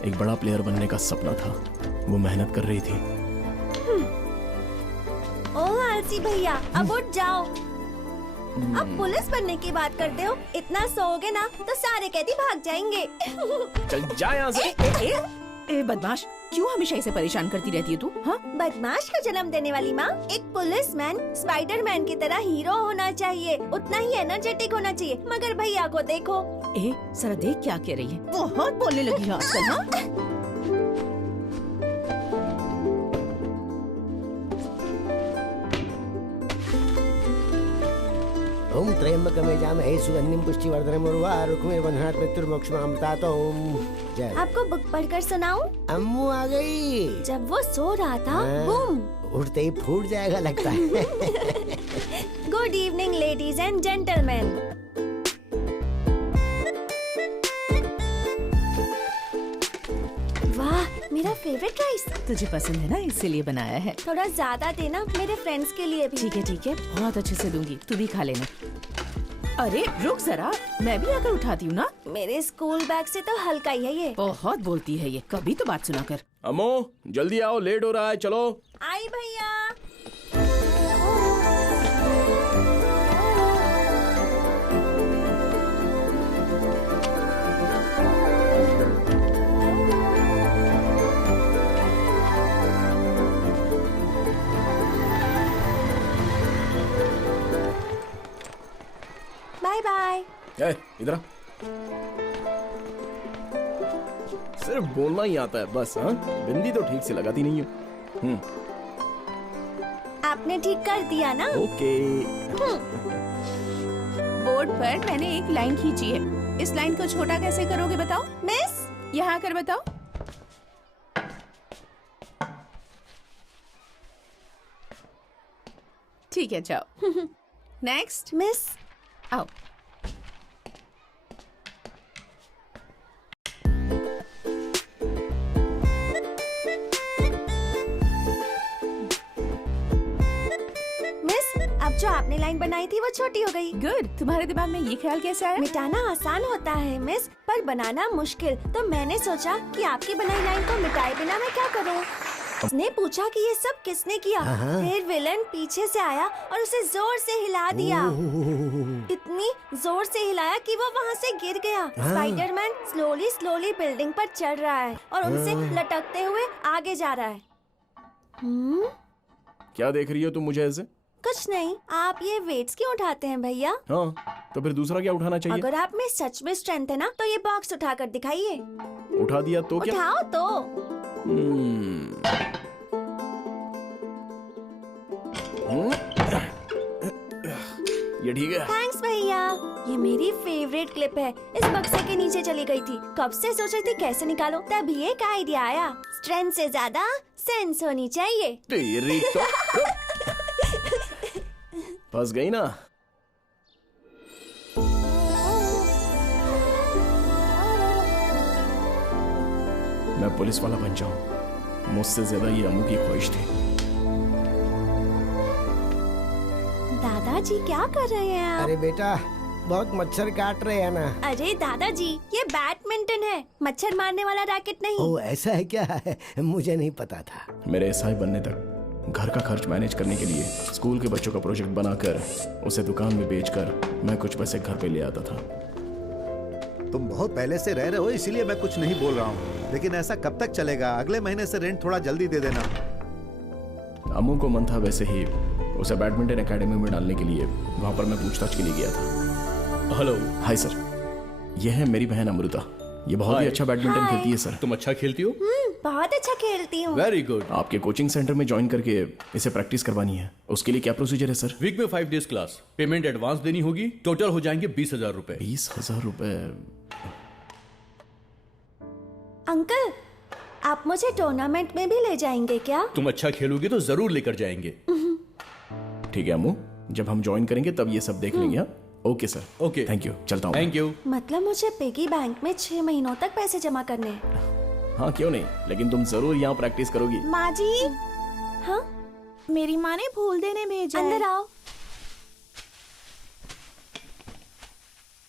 एक बड़ा प्लेयर बनने का सपना था। वो मेहनत कर रही थी। ओ आलसी भैया, अब उठ जाओ। अब पुलिस बनने की बात करते हो? इतना सोओगे ना तो सारे कैदी भाग जाएंगे। चल जा यहाँ से। ए बदमाश, क्यों हमेशा इसे परेशान करती रहती है तू? हाँ, बदमाश का जन्म देने वाली माँ। एक पुलिसमैन स्पाइडरमैन की तरह हीरो होना चाहिए, उतना ही एनर्जेटिक होना चाहिए। मगर भैया को देखो। ए जरा देख क्या कह रही है, बहुत बोलने लगी है आजकल। हाँ ओम त्र्यंबकमेजामहे सुगंधिं पुष्टिवर्धनम् उर्वारुकमे बन्धनात् मृत्युर्मोक्षमामृतात् ओम। जय। आपको बुक पढ़कर सुनाऊं? अम्मू आ गई। जब वो सो रहा था, बूम, उठते ही फूट जाएगा लगता है। Good evening ladies and gentleman. वाह, मेरा फेवरेट राइस। तुझे पसंद है ना, इसीलिए बनाया है। थोड़ा ज्यादा देना, मेरे फ्रेंड्स के लिए भी। ठीक है, बहुत अच्छे से दूंगी, तू भी खा लेना। अरे रुक जरा, मैं भी आकर उठाती हूँ ना। मेरे स्कूल बैग से तो हल्का ही है ये। बहुत बोलती है ये, कभी तो बात सुना कर। अम्मू जल्दी आओ, लेट हो रहा है, चलो। आई भैया। Bye bye. इधर आ। सिर्फ बोलना ही आता है बस। हाँ, बिंदी तो ठीक से लगाती नहीं है। आपने ठीक कर दिया ना? ओके। बोर्ड पर मैंने एक लाइन खींची है, इस लाइन को छोटा कैसे करोगे बताओ? मिस, यहाँ आकर बताओ। ठीक है, जाओ। नेक्स्ट। मिस, आओ। मिस, अब जो आपने लाइन बनाई थी वो छोटी हो गई। गुड, तुम्हारे दिमाग में ये ख्याल कैसे आया? मिटाना आसान होता है मिस, पर बनाना मुश्किल। तो मैंने सोचा कि आपकी बनाई लाइन को मिटाए बिना मैं क्या करूं? उसने पूछा कि ये सब किसने किया। फिर विलन पीछे से आया और उसे जोर से हिला दिया। इतनी जोर से हिलाया कि वो वहाँ से गिर गया। स्पाइडरमैन स्लोली बिल्डिंग पर चढ़ रहा है और उनसे लटकते हुए आगे जा रहा है। क्या देख रही हो तुम मुझे ऐसे? कुछ नहीं, आप ये वेट्स क्यों उठाते हैं भैया? हाँ, तो फिर दूसरा क्या उठाना चाहिए? अगर आप में सच में स्ट्रेंथ है ना, तो ये बॉक्स उठाकर दिखाइए। उठा दिया तो क्या? उठाओ तो। ये ठीक है। थैंक्स भैया। ये मेरी फेवरेट क्लिप है, इस बक्से के नीचे चली गई थी। कब से सोच रही थी कैसे निकालो, तभी एक आइडिया आया। स्ट्रेंथ से ज्यादा सेंस होनी चाहिए। तेरी तो फंस गई ना। मैं पुलिस वाला बन जाऊं, मुझसे ज्यादा ये अम्मू की ख्वाहिश थी। दादाजी क्या कर रहे हैं आप? अरे बेटा, बहुत मच्छर काट रहे हैं ना। अरे दादाजी, ये बैडमिंटन है, मच्छर मारने वाला रैकेट नहीं। ओ ऐसा है क्या? मुझे नहीं पता था। मेरे एसआई बनने तक घर का खर्च मैनेज करने के लिए स्कूल के बच्चों का प्रोजेक्ट बनाकर उसे दुकान में बेचकर मैं कुछ पैसे घर पे ले आता था। तुम बहुत पहले से रह रहे हो, इसीलिए मैं कुछ नहीं बोल रहा हूँ। लेकिन ऐसा कब तक चलेगा? अगले महीने से रेंट थोड़ा जल्दी दे देना। अम्मू को मन था वैसे ही उसे बैडमिंटन एकेडमी में डालने के लिए वहां पर मैं पूछताछ के लिए गया था। हेलो। हाय सर, यह है मेरी बहन अमृता। ये बहुत ही अच्छा बैडमिंटन खेलती है सर। तुम अच्छा खेलती हो? बहुत अच्छा खेलती हूँ। Very good. आपके कोचिंग सेंटर में ज्वाइन करके इसे प्रैक्टिस करवानी है। उसके लिए क्या प्रोसीजर है सर? वीक में 5 डेज क्लास, पेमेंट एडवांस देनी होगी। टोटल हो जाएंगे 20,000 रुपए। 20,000 रुपए? अंकल, आप मुझे टूर्नामेंट में भी ले जाएंगे क्या? तुम अच्छा खेलोगे तो जरूर लेकर जाएंगे। ठीक है अम्मू, जब हम ज्वाइन करेंगे तब ये सब देख लेंगे। हाँ? Okay sir. Okay, thank you, चलता हूँ। Thank you. मतलब मुझे पिगी बैंक में 6 महीनों तक पैसे जमा करने हैं? हाँ क्यों नहीं, लेकिन तुम जरूर यहाँ प्रैक्टिस करोगी। माँ जी। हाँ, मेरी माँ ने फूल देने भेजा है। अंदर आओ।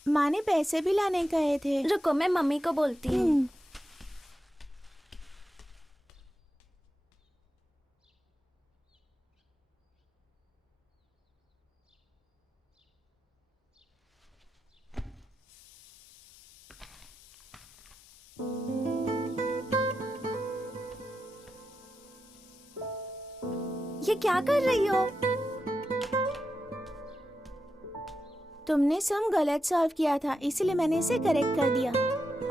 माँ ने पैसे भी लाने कहे थे। रुको, मैं मम्मी को बोलती हूँ। ये क्या कर रही हो? तुमने सम गलत सॉल्व किया था, इसीलिए मैंने इसे करेक्ट कर दिया।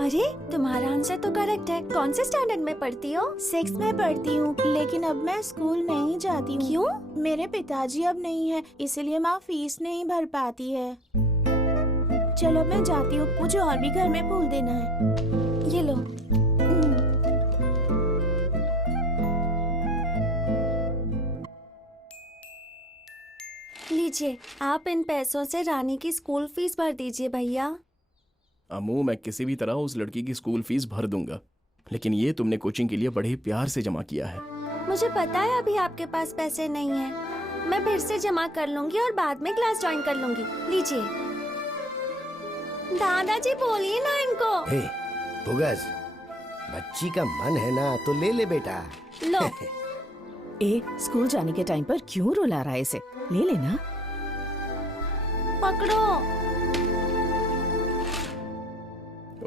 अरे तुम्हारा आंसर तो करेक्ट है। कौन से स्टैंडर्ड में पढ़ती हो? 6th में पढ़ती हूँ, लेकिन अब मैं स्कूल नहीं जाती हूँ। क्यों? मेरे पिताजी अब नहीं है, इसलिए माँ फीस नहीं भर पाती है। चलो मैं जाती हूँ, मुझे और भी घर में फूल देना है। ये लो। लीजिए, आप इन पैसों से रानी की स्कूल फीस भर दीजिए भैया। अमू, मैं किसी भी तरह उस लड़की की स्कूल फीस भर दूंगा, लेकिन ये तुमने कोचिंग के लिए बड़े ही प्यार से जमा किया है। मुझे पता है अभी आपके पास पैसे नहीं हैं। मैं फिर से जमा कर लूंगी और बाद में क्लास ज्वाइन कर लूंगी। लीजिए। दादाजी बोलिए ना इनको। हे, पुगस, बच्ची का मन है ना तो ले ले बेटा। लो। ए, स्कूल जाने के टाइम पर क्यों रुला रहा है इसे? ले लेना। पकड़ो।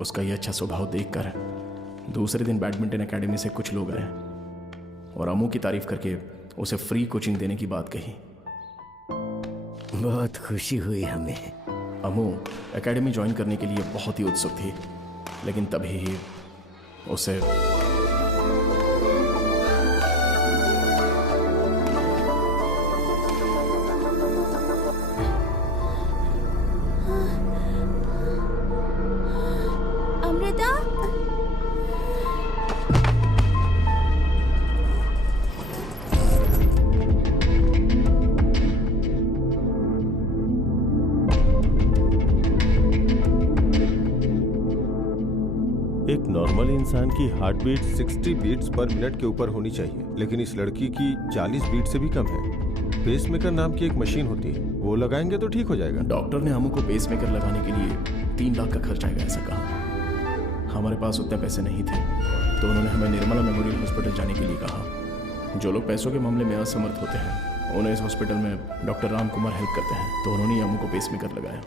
उसका ये अच्छा स्वभाव देखकर दूसरे दिन बैडमिंटन एकेडमी से कुछ लोग आए और अमू की तारीफ करके उसे फ्री कोचिंग देने की बात कही। बहुत खुशी हुई हमें। अमू एकेडमी ज्वाइन करने के लिए बहुत ही उत्सुक थी, लेकिन तभी ही उसे अमृता, एक नॉर्मल इंसान की heart beat 60 beats per minute के ऊपर होनी चाहिए, लेकिन इस लड़की की 40 बीट से भी कम है। पेसमेकर नाम की एक मशीन होती है, वो लगाएंगे तो ठीक हो जाएगा। डॉक्टर ने अमू को पेसमेकर लगाने के लिए 3 लाख का खर्च आएगा ऐसा कहा। हमारे पास उतने पैसे नहीं थे, तो उन्होंने हमें निर्मला मेमोरियल हॉस्पिटल जाने के लिए कहा। जो लोग पैसों के मामले में असमर्थ होते हैं, उन्हें इस हॉस्पिटल में डॉक्टर राम कुमार हेल्प करते हैं, तो उन्होंने अमू को पेसमेकर लगाया।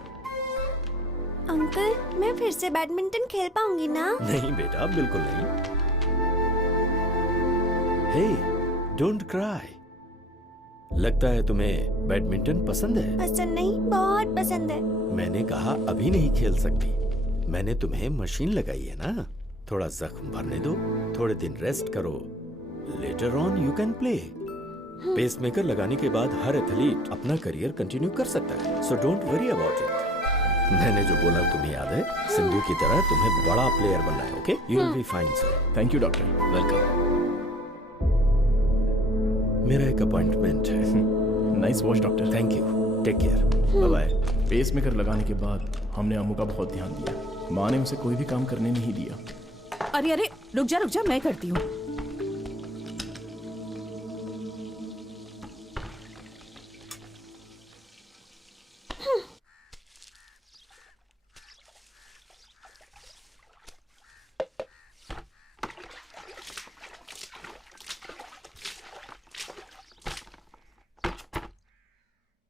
अंकल, मैं फिर से बैडमिंटन खेल पाऊंगी ना? नहीं बेटा, बिल्कुल नहीं। हे, डोंट क्राई। लगता है तुम्हें बैडमिंटन पसंद है। पसंद नहीं, बहुत पसंद है। मैंने कहा अभी नहीं खेल सकती। मैंने तुम्हें मशीन लगाई है ना, थोड़ा जख्म भरने दो, थोड़े दिन रेस्ट करो, later on you can play. Pacemaker लगाने के बाद हर एथलीट अपना करियर कंटिन्यू कर सकता है, so don't worry about it. मैंने जो बोला तुम्हें याद है? सिंधु की तरह तुम्हें बड़ा प्लेयर बनना है, okay? You will be fine sir. Thank you doctor. Welcome. मेरा एक अपॉइंटमेंट है। Nice watch doctor. Thank you, take care, bye bye. Pacemaker लगाने के बाद हमने अमू का बहुत ध्यान दिया। माँ ने उसे कोई भी काम करने नहीं दिया। अरे अरे, रुक जा, मैं करती हूँ।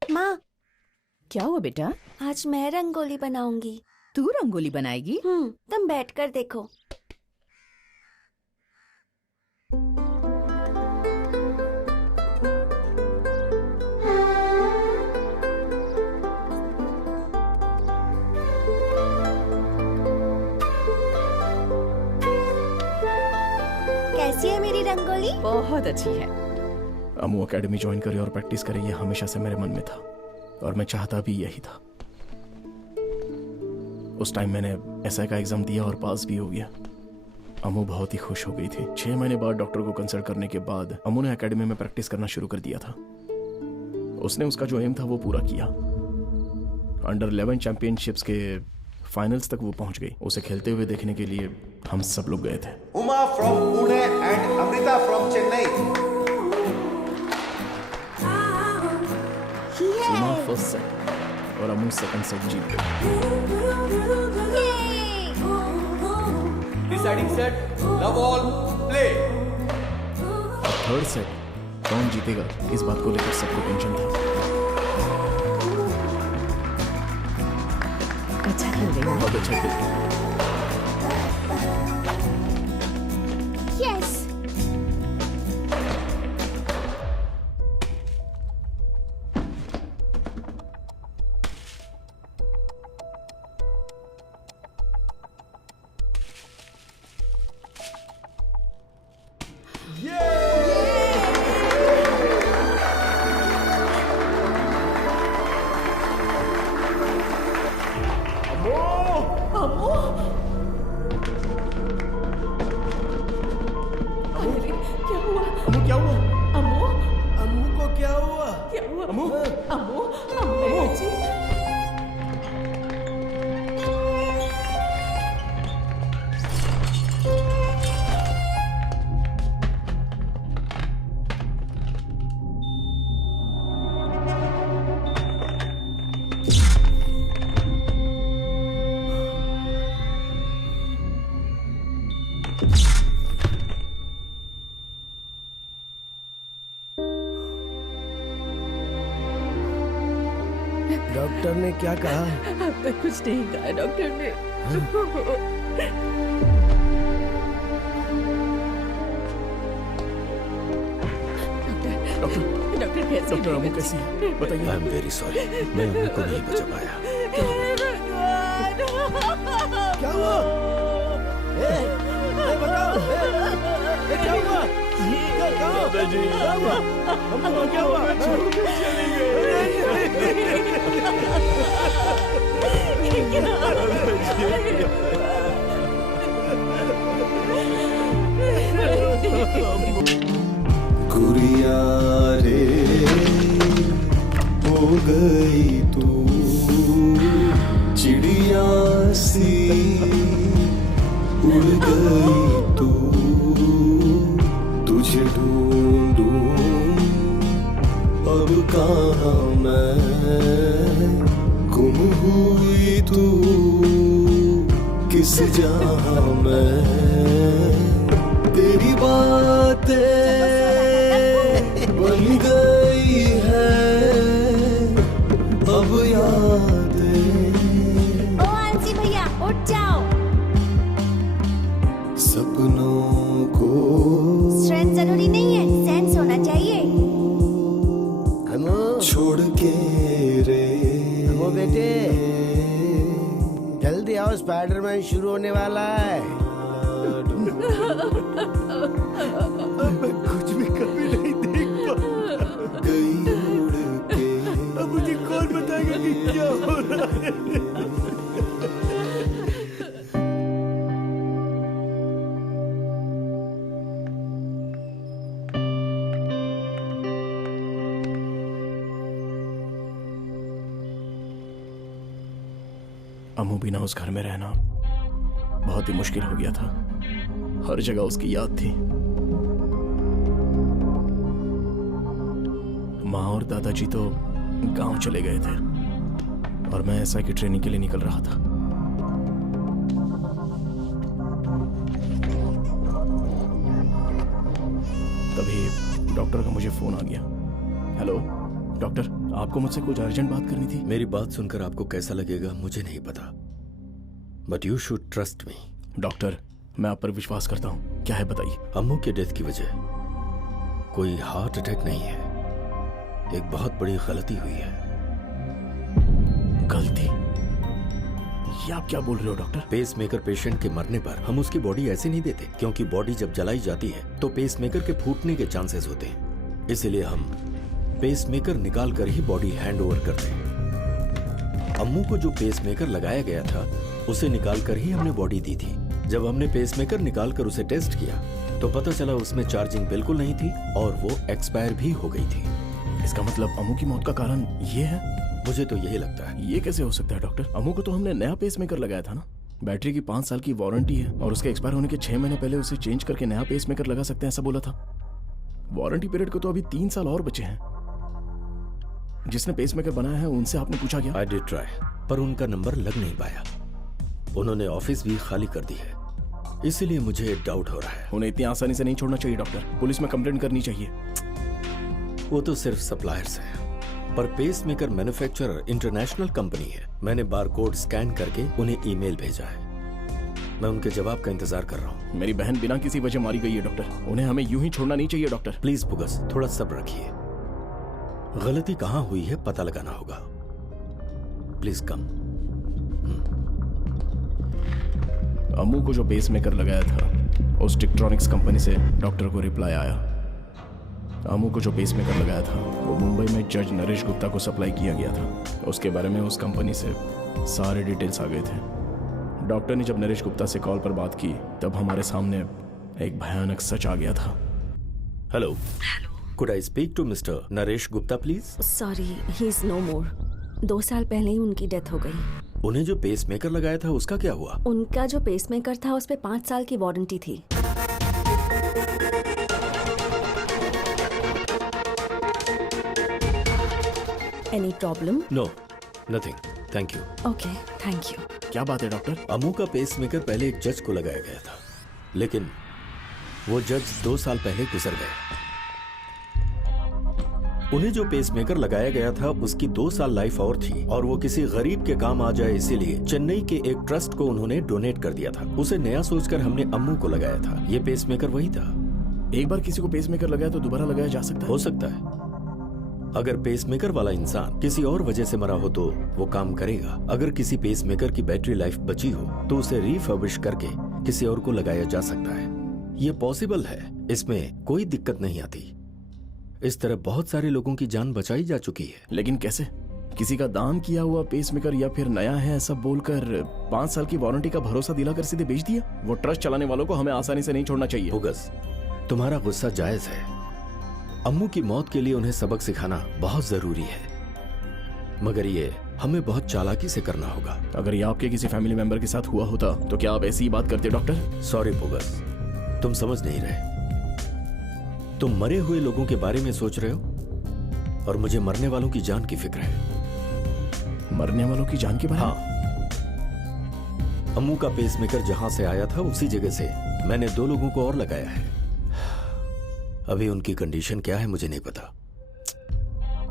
माँ, क्या हुआ बेटा? आज मैं रंगोली बनाऊंगी। तू रंगोली बनाएगी? तुम बैठकर देखो। कैसी है मेरी रंगोली? बहुत अच्छी है। अमू एकेडमी ज्वाइन करे और प्रैक्टिस करे, ये हमेशा से मेरे मन में था और मैं चाहता भी यही था। उस टाइम मैंने एसआई का एग्जाम दिया और पास भी हो गया। अमू बहुत ही खुश हो गई थी। 6 महीने बाद डॉक्टर को कंसल्ट करने के बाद अमू ने एकेडमी में प्रैक्टिस करना शुरू कर दिया था। उसने उसका जो एम था वो पूरा किया। अंडर 11 चैंपियनशिप्स के फाइनल्स तक वो पहुंच गई। उसे खेलते हुए देखने के लिए हम सब लोग गए थे। Uma from Pune and Amrita from Chennai. Uma first set और अमू सेकंड सेट जीत गई। Deciding set, love all, play. और थर्ड सेट कौन जीतेगा इस बात को लेकर सबको टेंशन था। अच्छा खेल रही हो। बहुत अच्छा खेल रही। यस। डॉक्टर ने क्या कहा? अब तक कुछ नहीं कहा डॉक्टर ने। डॉक्टर कैसे? डॉक्टर अम्मू कैसी है बताइए। आई एम वेरी सॉरी, मैं अम्मू को नहीं बचा पाया। क्या हुआ? बताओ, क्या हुआ? दादाजी, क्या हुआ? अम्मू को क्या हुआ? चली गुड़िया रे हो गई तू चिड़िया सी, उड़ गई तू, तुझे ढूंढूं अब कहाँ मैं, गुम हुई तू किस जहाँ मैं, तेरी बातें बन गई है अब यादें। ओ आंसी भैया उठ जाओ। सपनों को स्ट्रेंथ जरूरी नहीं है, सेंस होना चाहिए। छोड़ के रे वो बेटे जल्दी आओ, स्पाइडरमैन शुरू होने वाला है। कुछ भी कभी नहीं देख गई उड़ के। अब मुझे कौन बताएगा कि क्या हो रहा है? अम्मू बिना उस घर में रहना बहुत ही मुश्किल हो गया था। हर जगह उसकी याद थी। माँ और दादाजी तो गांव चले गए थे और मैं ऐसा की ट्रेनिंग के लिए निकल रहा था। तभी डॉक्टर का मुझे फोन आ गया। हेलो डॉक्टर, आपको मुझसे कुछ अर्जेंट बात करनी थी। मेरी बात सुनकर आपको कैसा लगेगा मुझे नहीं पता, but you should trust me. Doctor, मैं आप पर विश्वास करता हूँ। क्या है बताइए। अम्मू के डेथ की वजह कोई हार्ट अटैक नहीं है, एक बहुत बड़ी गलती हुई है। गलती? ये आप क्या बोल रहे हो डॉक्टर? पेसमेकर पेशेंट के मरने पर हम उसकी बॉडी ऐसे नहीं देते, क्योंकि बॉडी जब जलाई जाती है तो पेसमेकर के फूटने के चांसेस होते हैं। इसीलिए हम पेसमेकर निकाल कर ही बॉडी हैंड ओवर करते हैं। अम्मू को जो पेसमेकर लगाया गया था उसे निकाल कर ही हमने बॉडी दी थी। जब हमने पेसमेकर निकाल कर उसे टेस्ट किया तो पता चला उसमें चार्जिंग बिल्कुल नहीं थी और वो एक्सपायर भी हो गई थी। इसका मतलब अम्मू की मौत का कारण ये है? मुझे तो यही लगता है। ये कैसे हो सकता है डॉक्टर? अम्मू को तो हमने नया पेसमेकर लगाया था ना। बैटरी की 5 साल की वारंटी है और उसके एक्सपायर होने के 6 महीने पहले उसे चेंज करके नया पेसमेकर लगा सकते हैं, ऐसा बोला था। वारंटी पीरियड को तो अभी 3 साल और बचे हैं। जिसने पेसमेकर बनाया है उनसे आपने पूछा क्या? आई डिड ट्राई, पर उनका नंबर लग नहीं पाया। उन्होंने ऑफिस भी खाली कर दी है, इसीलिए मुझे डाउट हो रहा है। उन्हें इतनी आसानी से नहीं छोड़ना चाहिए डॉक्टर, पुलिस में कंप्लेंट करनी चाहिए। वो तो सिर्फ सप्लायर्स हैं, पर पेसमेकर मैन्युफैक्चरर इंटरनेशनल कंपनी है। मैंने बारकोड स्कैन करके उन्हें ईमेल भेजा है। मैं उनके जवाब का इंतजार कर रहा हूँ। मेरी बहन बिना किसी वजह मारी गई है डॉक्टर, उन्हें हमें यूं ही छोड़ना नहीं चाहिए डॉक्टर। प्लीज पुगस, थोड़ा सब्र रखिए। गलती कहाँ हुई है पता लगाना होगा। Please come. अम्मू को जो पेसमेकर लगाया था उस टिक्ट्रॉनिक्स कंपनी से डॉक्टर को रिप्लाई आया। अम्मू को जो पेसमेकर लगाया था वो मुंबई में जज नरेश गुप्ता को सप्लाई किया गया था। उसके बारे में उस कंपनी से सारे डिटेल्स आ गए थे। डॉक्टर ने जब नरेश गुप्ता से कॉल पर बात की तब हमारे सामने एक भयानक सच आ गया था। Hello, could I speak to mister Naresh Gupta please? Sorry, he is no more. 2 साल पहले ही उनकी डेथ हो गई। उन्हें जो पेसमेकर लगाया था उसका क्या हुआ? उनका जो पेसमेकर था उस पे 5 साल की वारंटी थी। Any problem? No, nothing, thank you. Okay, thank you. क्या बात है डॉक्टर? अम्मू का पेसमेकर पहले एक जज को लगाया गया था, लेकिन वो जज 2 साल पहले गुजर गए। उन्हें जो पेसमेकर लगाया गया था उसकी 2 साल लाइफ और थी और वो किसी गरीब के काम आ जाए इसीलिए चेन्नई के एक ट्रस्ट को उन्होंने डोनेट कर दिया था। उसे नया सोचकर हमने अम्मू को लगाया था। ये पेसमेकर वही था। एक बार किसी को पेसमेकर लगाया तो दोबारा लगाया जा सकता है? हो सकता है। अगर पेसमेकर वाला इंसान किसी और वजह से मरा हो तो वो काम करेगा। अगर किसी पेसमेकर की बैटरी लाइफ बची हो तो उसे रिफर्बिश करके किसी और को लगाया जा सकता है। ये पॉसिबल है, इसमें कोई दिक्कत नहीं आती। इस तरह बहुत सारे लोगों की जान बचाई जा चुकी है। लेकिन कैसे? किसी का दान किया हुआ पेसमेकर या फिर नया है ऐसा बोलकर 5 साल की वारंटी का भरोसा दिलाकर सीधे बेच दिया? वो ट्रस्ट चलाने वालों को हमें आसानी से नहीं छोड़ना चाहिए। बोगस, तुम्हारा गुस्सा जायज है। अम्मू की मौत के लिए उन्हें सबक सिखाना बहुत जरूरी है, मगर ये हमें बहुत चालाकी से करना होगा। अगर ये आपके किसी फैमिली मेंबर के साथ हुआ होता तो क्या आप ऐसी ही बात करते डॉक्टर? सॉरी बोगस, तुम समझ नहीं रहे। तुम मरे हुए लोगों के बारे में सोच रहे हो और मुझे मरने वालों की जान की फिक्र है। मरने वालों की जान के बारे में? हाँ। अम्मू का पेसमेकर जहां से आया था उसी जगह से मैंने 2 लोगों को और लगाया है। अभी उनकी कंडीशन क्या है मुझे नहीं पता।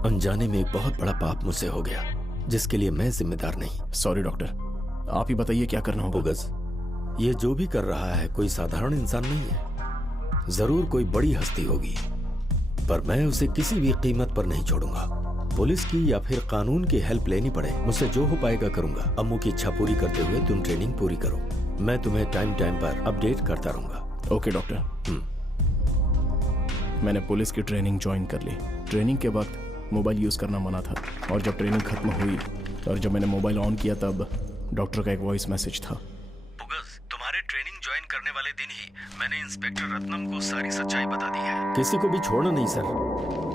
अनजाने में एक बहुत बड़ा पाप मुझसे हो गया जिसके लिए मैं जिम्मेदार नहीं। सॉरी डॉक्टर, आप ही बताइए क्या करना होगा। बोगस, ये जो भी कर रहा है कोई साधारण इंसान नहीं है। जरूर कोई बड़ी हस्ती होगी, पर मैं उसे किसी भी कीमत पर नहीं छोड़ूंगा। पुलिस की या फिर कानून की हेल्प लेनी पड़े, मुझसे जो हो पाएगा करूंगा। अम्मू की इच्छा पूरी करते हुए तुम ट्रेनिंग पूरी करो। मैं तुम्हें टाइम टाइम पर अपडेट करता रहूंगा। Okay doctor. मैंने पुलिस की ट्रेनिंग ज्वाइन कर ली। ट्रेनिंग के वक्त मोबाइल यूज करना मना था और जब ट्रेनिंग खत्म हुई और जब मैंने मोबाइल ऑन किया तब डॉक्टर का एक वॉइस मैसेज था। बोगस, तुम्हारे ट्रेनिंग ज्वाइन करने वाले दिन ही मैंने इंस्पेक्टर रत्नम को सारी सच्चाई बता दी है। किसी को भी छोड़ना नहीं सर,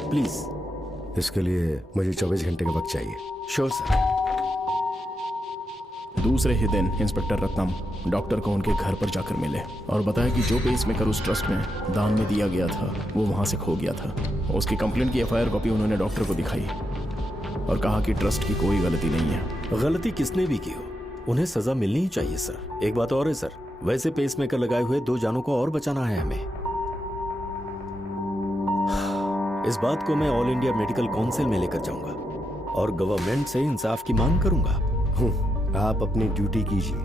प्लीज। इसके लिए मुझे 24 घंटे का वक्त चाहिए। Sure sir. दूसरे ही दिन इंस्पेक्टर रत्नम डॉक्टर को उनके घर पर जाकर मिले और बताया कि जो पेसमेकर उस ट्रस्ट में दान में दिया गया था वो वहां से खो गया था। उसकी कंप्लेंट की FIR कॉपी उन्होंने डॉक्टर को दिखाई और कहा कि ट्रस्ट की कोई गलती नहीं है। गलती किसने भी की हो उन्हें सजा मिलनी ही चाहिए सर। एक बात और है सर, वैसे पेसमेकर लगाए हुए 2 जानों को और बचाना है हमें। इस बात को मैं ऑल इंडिया मेडिकल काउंसिल में लेकर जाऊंगा और गवर्नमेंट से इंसाफ की मांग करूंगा। आप अपनी ड्यूटी कीजिए,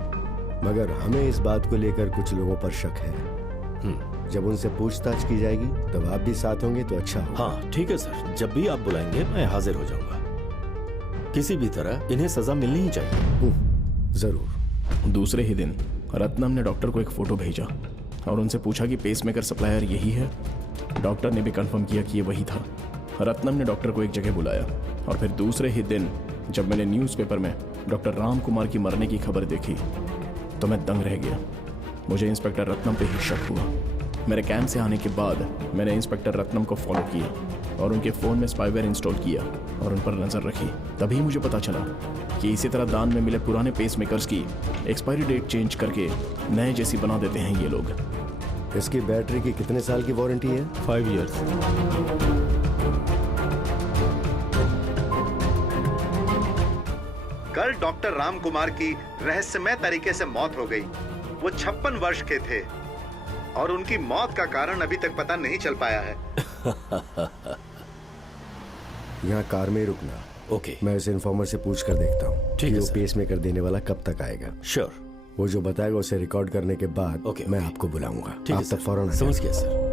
मगर हमें इस बात को लेकर कुछ लोगों पर शक है। जब उनसे पूछताछ की जाएगी तब आप भी साथ होंगे तो अच्छा होगा। हाँ ठीक है सर, जब भी आप बुलाएंगे मैं हाजिर हो जाऊंगा। किसी भी तरह इन्हें सजा मिलनी ही चाहिए। जरूर। दूसरे ही दिन रत्नम ने डॉक्टर को एक फोटो भेजा और उनसे पूछा कि पेसमेकर सप्लायर यही है। डॉक्टर ने भी कंफर्म किया कि ये वही था। रत्नम ने डॉक्टर को एक जगह बुलाया और फिर दूसरे ही दिन जब मैंने न्यूज़पेपर में डॉक्टर राम कुमार की मरने की खबर देखी तो मैं दंग रह गया। मुझे इंस्पेक्टर रत्नम पे ही शक हुआ। मेरे कैंप से आने के बाद मैंने इंस्पेक्टर रत्नम को फॉलो किया और उनके फ़ोन में स्पाईवेयर इंस्टॉल किया और उन पर नज़र रखी। तभी मुझे पता चला कि इसी तरह दान में मिले पुराने पेसमेकर्स की एक्सपायरी डेट चेंज करके नए जैसी बना देते हैं ये लोग। इसकी बैटरी की कितने साल की वारंटी है? 5 years। कल डॉक्टर राम कुमार की रहस्यमय तरीके से मौत हो गई। वो 56 वर्ष के थे और उनकी मौत का कारण अभी तक पता नहीं चल पाया है। यहाँ कार में ही रुकना। ओके। मैं इस इन्फॉर्मर से पूछ कर देखता हूँ ठीक है वो सर। पेसमेकर देने वाला कब तक आएगा। श्योर। वो जो बताएगा उसे रिकॉर्ड करने के बाद मैं आपको बुलाऊंगा। आप तक फौरन समझ गया सर।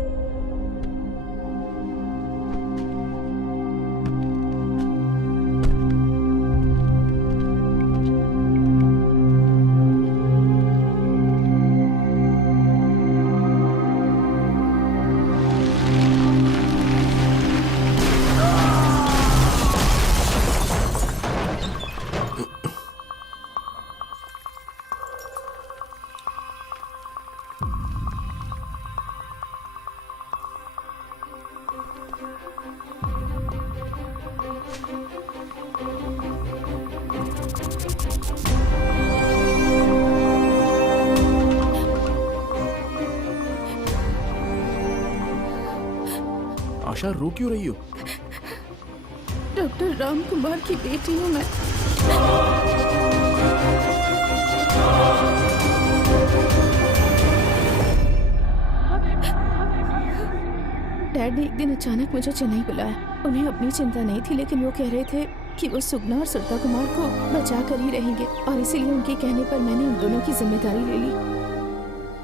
आशा, रो क्यों रही हो? डॉक्टर राम कुमार की बेटी हूँ मैं। डैड ने एक दिन अचानक मुझे चेन्नई बुलाया। उन्हें अपनी चिंता नहीं थी, लेकिन वो कह रहे थे कि वो सुगना और सुरता कुमार को बचा कर ही रहेंगे, और इसीलिए उनके कहने पर मैंने उन दोनों की जिम्मेदारी ले ली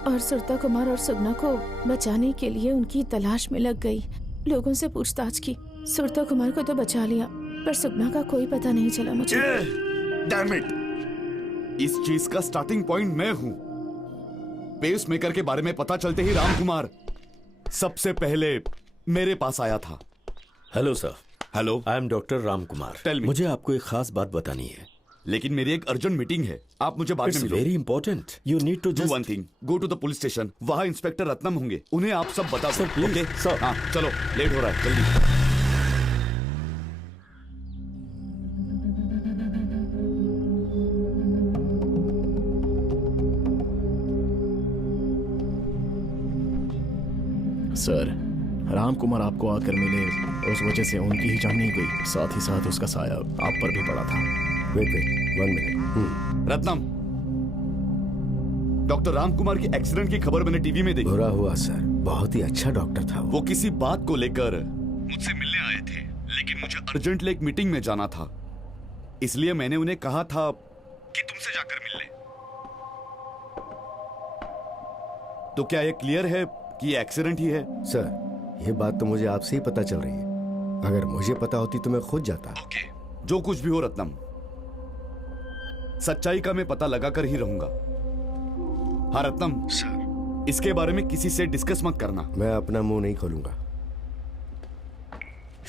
और सुरता कुमार और सुगना को बचाने के लिए उनकी तलाश में लग गई। लोगों से पूछताछ की। सुरता कुमार को तो बचा लिया, पर सुगना का कोई पता नहीं चला मुझे। Damn it! इस चीज का स्टार्टिंग पॉइंट मैं हूं। पेस मेकर के बारे में पता चलते ही रामकुमार सबसे पहले मेरे पास आया था। Hello sir. Hello, I am doctor Ram Kumar. मुझे आपको एक खास बात बतानी है, लेकिन मेरी एक अर्जेंट मीटिंग है। आप मुझे बाद में मिलो। Very important. You need to do one thing, go to the police station. वहाँ इंस्पेक्टर रत्नम होंगे, उन्हें आप सब बता सर, प्लीज। ओके? सर। हाँ चलो, लेट हो रहा है, जल्दी। सर, राम कुमार आपको आकर मिले, उस वजह से उनकी ही जान नहीं गई, साथ ही साथ उसका साया आप पर भी पड़ा था। Wait 1 minute. Ratnam, doctor Ram Kumar की एक्सीडेंट की खबर मैंने टीवी में देखी। बुरा हुआ सर, बहुत ही अच्छा डॉक्टर था वो किसी बात को लेकर मुझसे मिलने आए थे, लेकिन मुझे अर्जेंटली एक मीटिंग में जाना था, इसलिए मैंने उन्हें कहा था कि तुमसे जाकर मिल ले। तो क्या ये क्लियर है कि ये एक्सीडेंट ही है? सर, ये बात तो मुझे आपसे ही पता चल रही है। अगर मुझे पता होती तो मैं खुद जाता। ओके, जो कुछ भी हो रत्नम, सच्चाई का मैं पता लगा कर ही रहूंगा। हाँ रत्नम सर, इसके बारे में किसी से डिस्कस मत करना। मैं अपना मुंह नहीं खोलूंगा।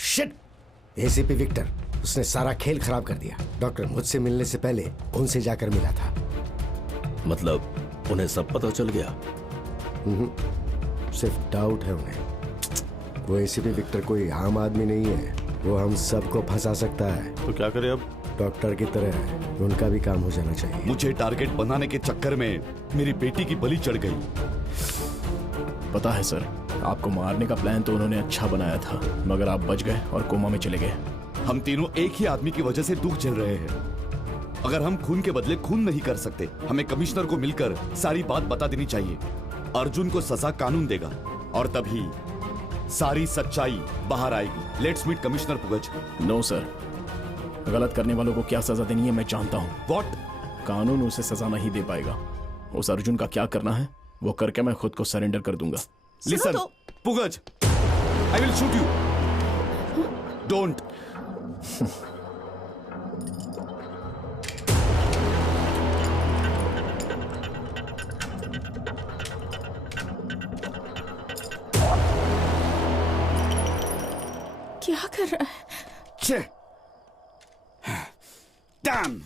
शिट! एसीपी विक्टर, उसने सारा खेल खराब कर दिया। डॉक्टर मुझसे मिलने से पहले उनसे जाकर मिला था। मतलब उन्हें सब पता चल गया? सिर्फ डाउट है उन्हें। वो एसीपी विक्टर कोई आम आदमी नहीं है, वो हम सबको फंसा सकता है। तो क्या करें अब? डॉक्टर की तरह उनका भी काम हो जाना चाहिए। मुझे टारगेट बनाने के चक्कर में मेरी बेटी की बलि चढ़ गई। पता है सर, आपको मारने का प्लान तो उन्होंने अच्छा बनाया था, मगर आप बच गए और कोमा में चले गए। हम तीनों एक ही आदमी की वजह से दुख झेल रहे हैं। अगर हम खून के बदले खून नहीं कर सकते, हमें कमिश्नर को मिलकर सारी बात बता देनी चाहिए। अर्जुन को सजा कानून देगा और तभी सारी सच्चाई बाहर आएगी। Let's meet commissioner Pugazh. No sir, गलत करने वालों को क्या सजा देनी है मैं जानता हूँ। व्हाट? कानून उसे सजा नहीं दे पाएगा। उस अर्जुन का क्या करना है वो करके मैं खुद को सरेंडर कर दूंगा। Listen Pugazh, I will shoot you. Don't. क्या कर रहा है? Damn!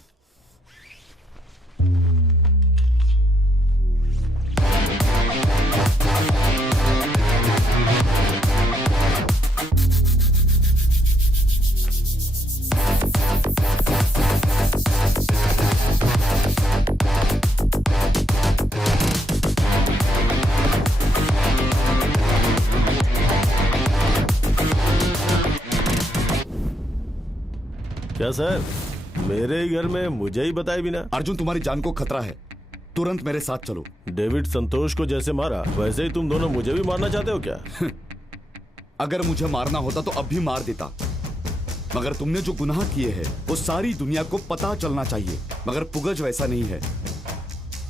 क्या सर, मेरे ही घर में मुझे ही बताए बिना? अर्जुन, तुम्हारी जान को खतरा है, तुरंत मेरे साथ चलो। डेविड संतोष को जैसे मारा वैसे ही तुम दोनों मुझे भी मारना चाहते हो क्या? अगर मुझे मारना होता तो अब भी मार देता, मगर तुमने जो गुनाह किए हैं वो सारी दुनिया को पता चलना चाहिए। मगर पुगज वैसा नहीं है,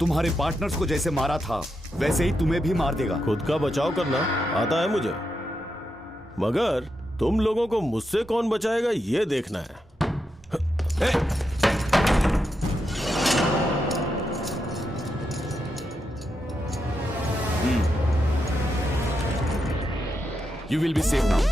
तुम्हारे पार्टनर्स को जैसे मारा था वैसे ही तुम्हें भी मार देगा। खुद का बचाव करना आता है मुझे, मगर तुम लोगों को मुझसे कौन बचाएगा ये देखना है। You will be safe now.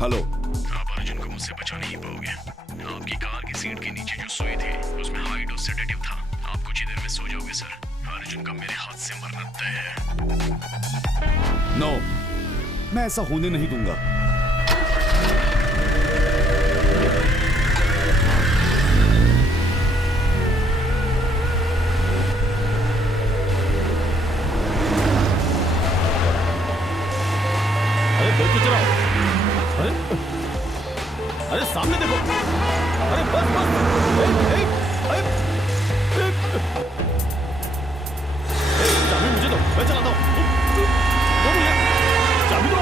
Hello. आप अर्जुन को मुझसे बचा नहीं पाओगे। आपकी कार की सीट के नीचे जो सुई थी उसमें हाई डोज सेडेटिव था। आप कुछ ही देर में सो जाओगे सर। अर्जुन का मेरे हाथ से मरना तय है। नो, मैं ऐसा होने नहीं दूंगा। अरे सामने देखो। अरे बस बस। चाबी मुझे दो, मैं चलाता हूँ। दो मुझे, चाबी दो।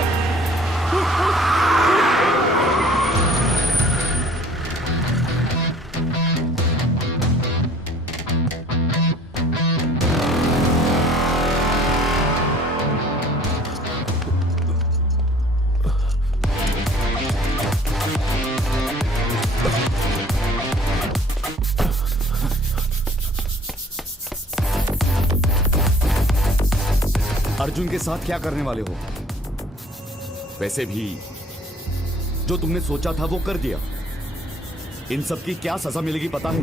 अर्जुन के साथ क्या करने वाले हो? वैसे भी जो तुमने सोचा था वो कर दिया। इन सब की क्या सजा मिलेगी पता है?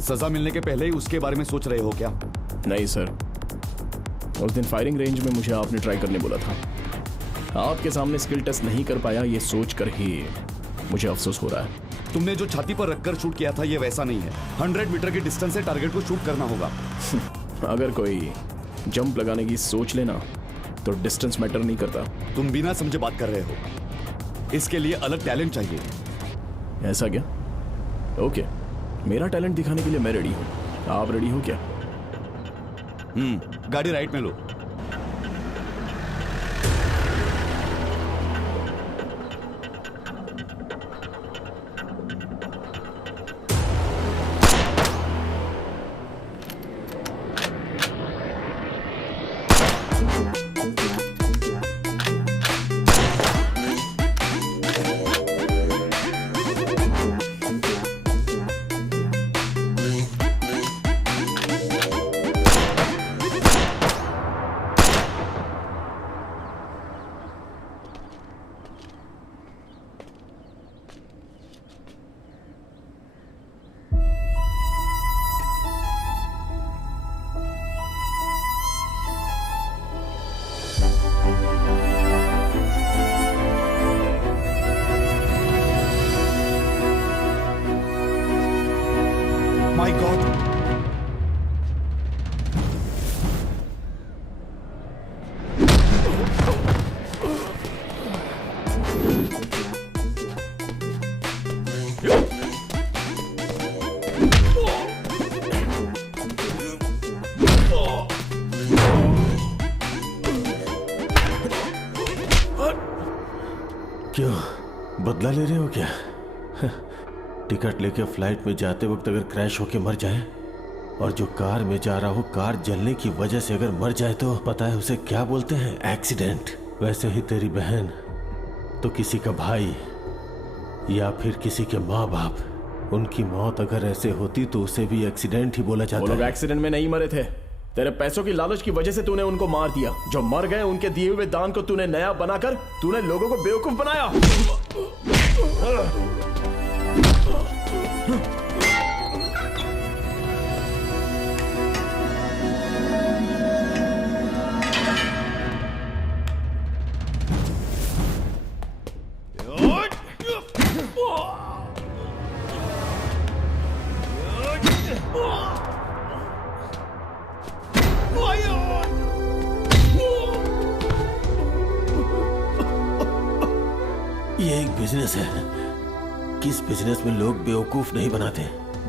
सजा मिलने के पहले ही उसके बारे में सोच रहे हो क्या? नहीं सर, उस दिन फायरिंग रेंज में मुझे आपने ट्राई करने बोला था। आपके सामने स्किल टेस्ट नहीं कर पाया, ये सोच कर ही मुझे अफसोस हो रहा है। तुमने जो छाती पर रखकर शूट किया था ये वैसा नहीं है। 100 मीटर की डिस्टेंस से टारगेट को शूट करना होगा। अगर कोई जंप लगाने की सोच लेना तो डिस्टेंस मैटर नहीं करता। तुम बिना समझे बात कर रहे हो। इसके लिए अलग टैलेंट चाहिए। ऐसा क्या? ओके, मेरा टैलेंट दिखाने के लिए मैं रेडी हूँ। आप रेडी हो क्या? गाड़ी राइट में लो। My God! क्यों बदला ले रहे हो क्या? टिकट लेके फ्लाइट में जाते वक्त अगर क्रैश होके मर जाए और जो कार में जा रहा हो कार जलने की वजह से अगर मर जाए तो पता है उसे क्या बोलते हैं? एक्सीडेंट। वैसे ही तेरी बहन तो किसी का भाई या फिर किसी के माँ बाप, उनकी मौत अगर ऐसे होती तो उसे भी एक्सीडेंट ही बोला वो जाता लोग है। एक्सीडेंट में नहीं मरे थे। तेरे पैसों की लालच की वजह से तूने उनको मार दिया। जो मर गए उनके दिए हुए दान को तूने नया बनाकर तूने लोगों को बेवकूफ बनाया। ये एक बिजनेस है। किस बिजनेस में लोग बेवकूफ नहीं बनाते?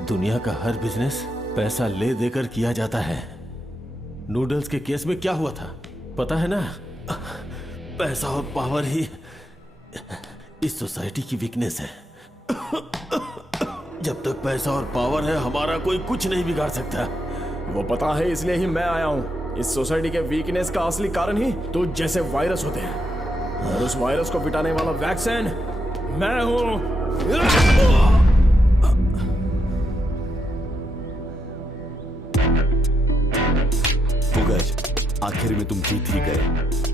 दुनिया का हर बिजनेस पैसा ले देकर किया जाता है। नूडल्स के केस में क्या हुआ था पता है ना? पैसा और पावर ही इस सोसाइटी की वीकनेस है। जब तक पैसा और पावर है हमारा कोई कुछ नहीं बिगाड़ सकता। वो पता है, इसलिए ही मैं आया हूँ। इस सोसाइटी के वीकनेस का असली कारण ही तो जैसे वायरस होते हैं, और उस वायरस को मिटाने वाला वैक्सीन मैं हूँ। पुगज, आखिर में तुम जीत ही गए।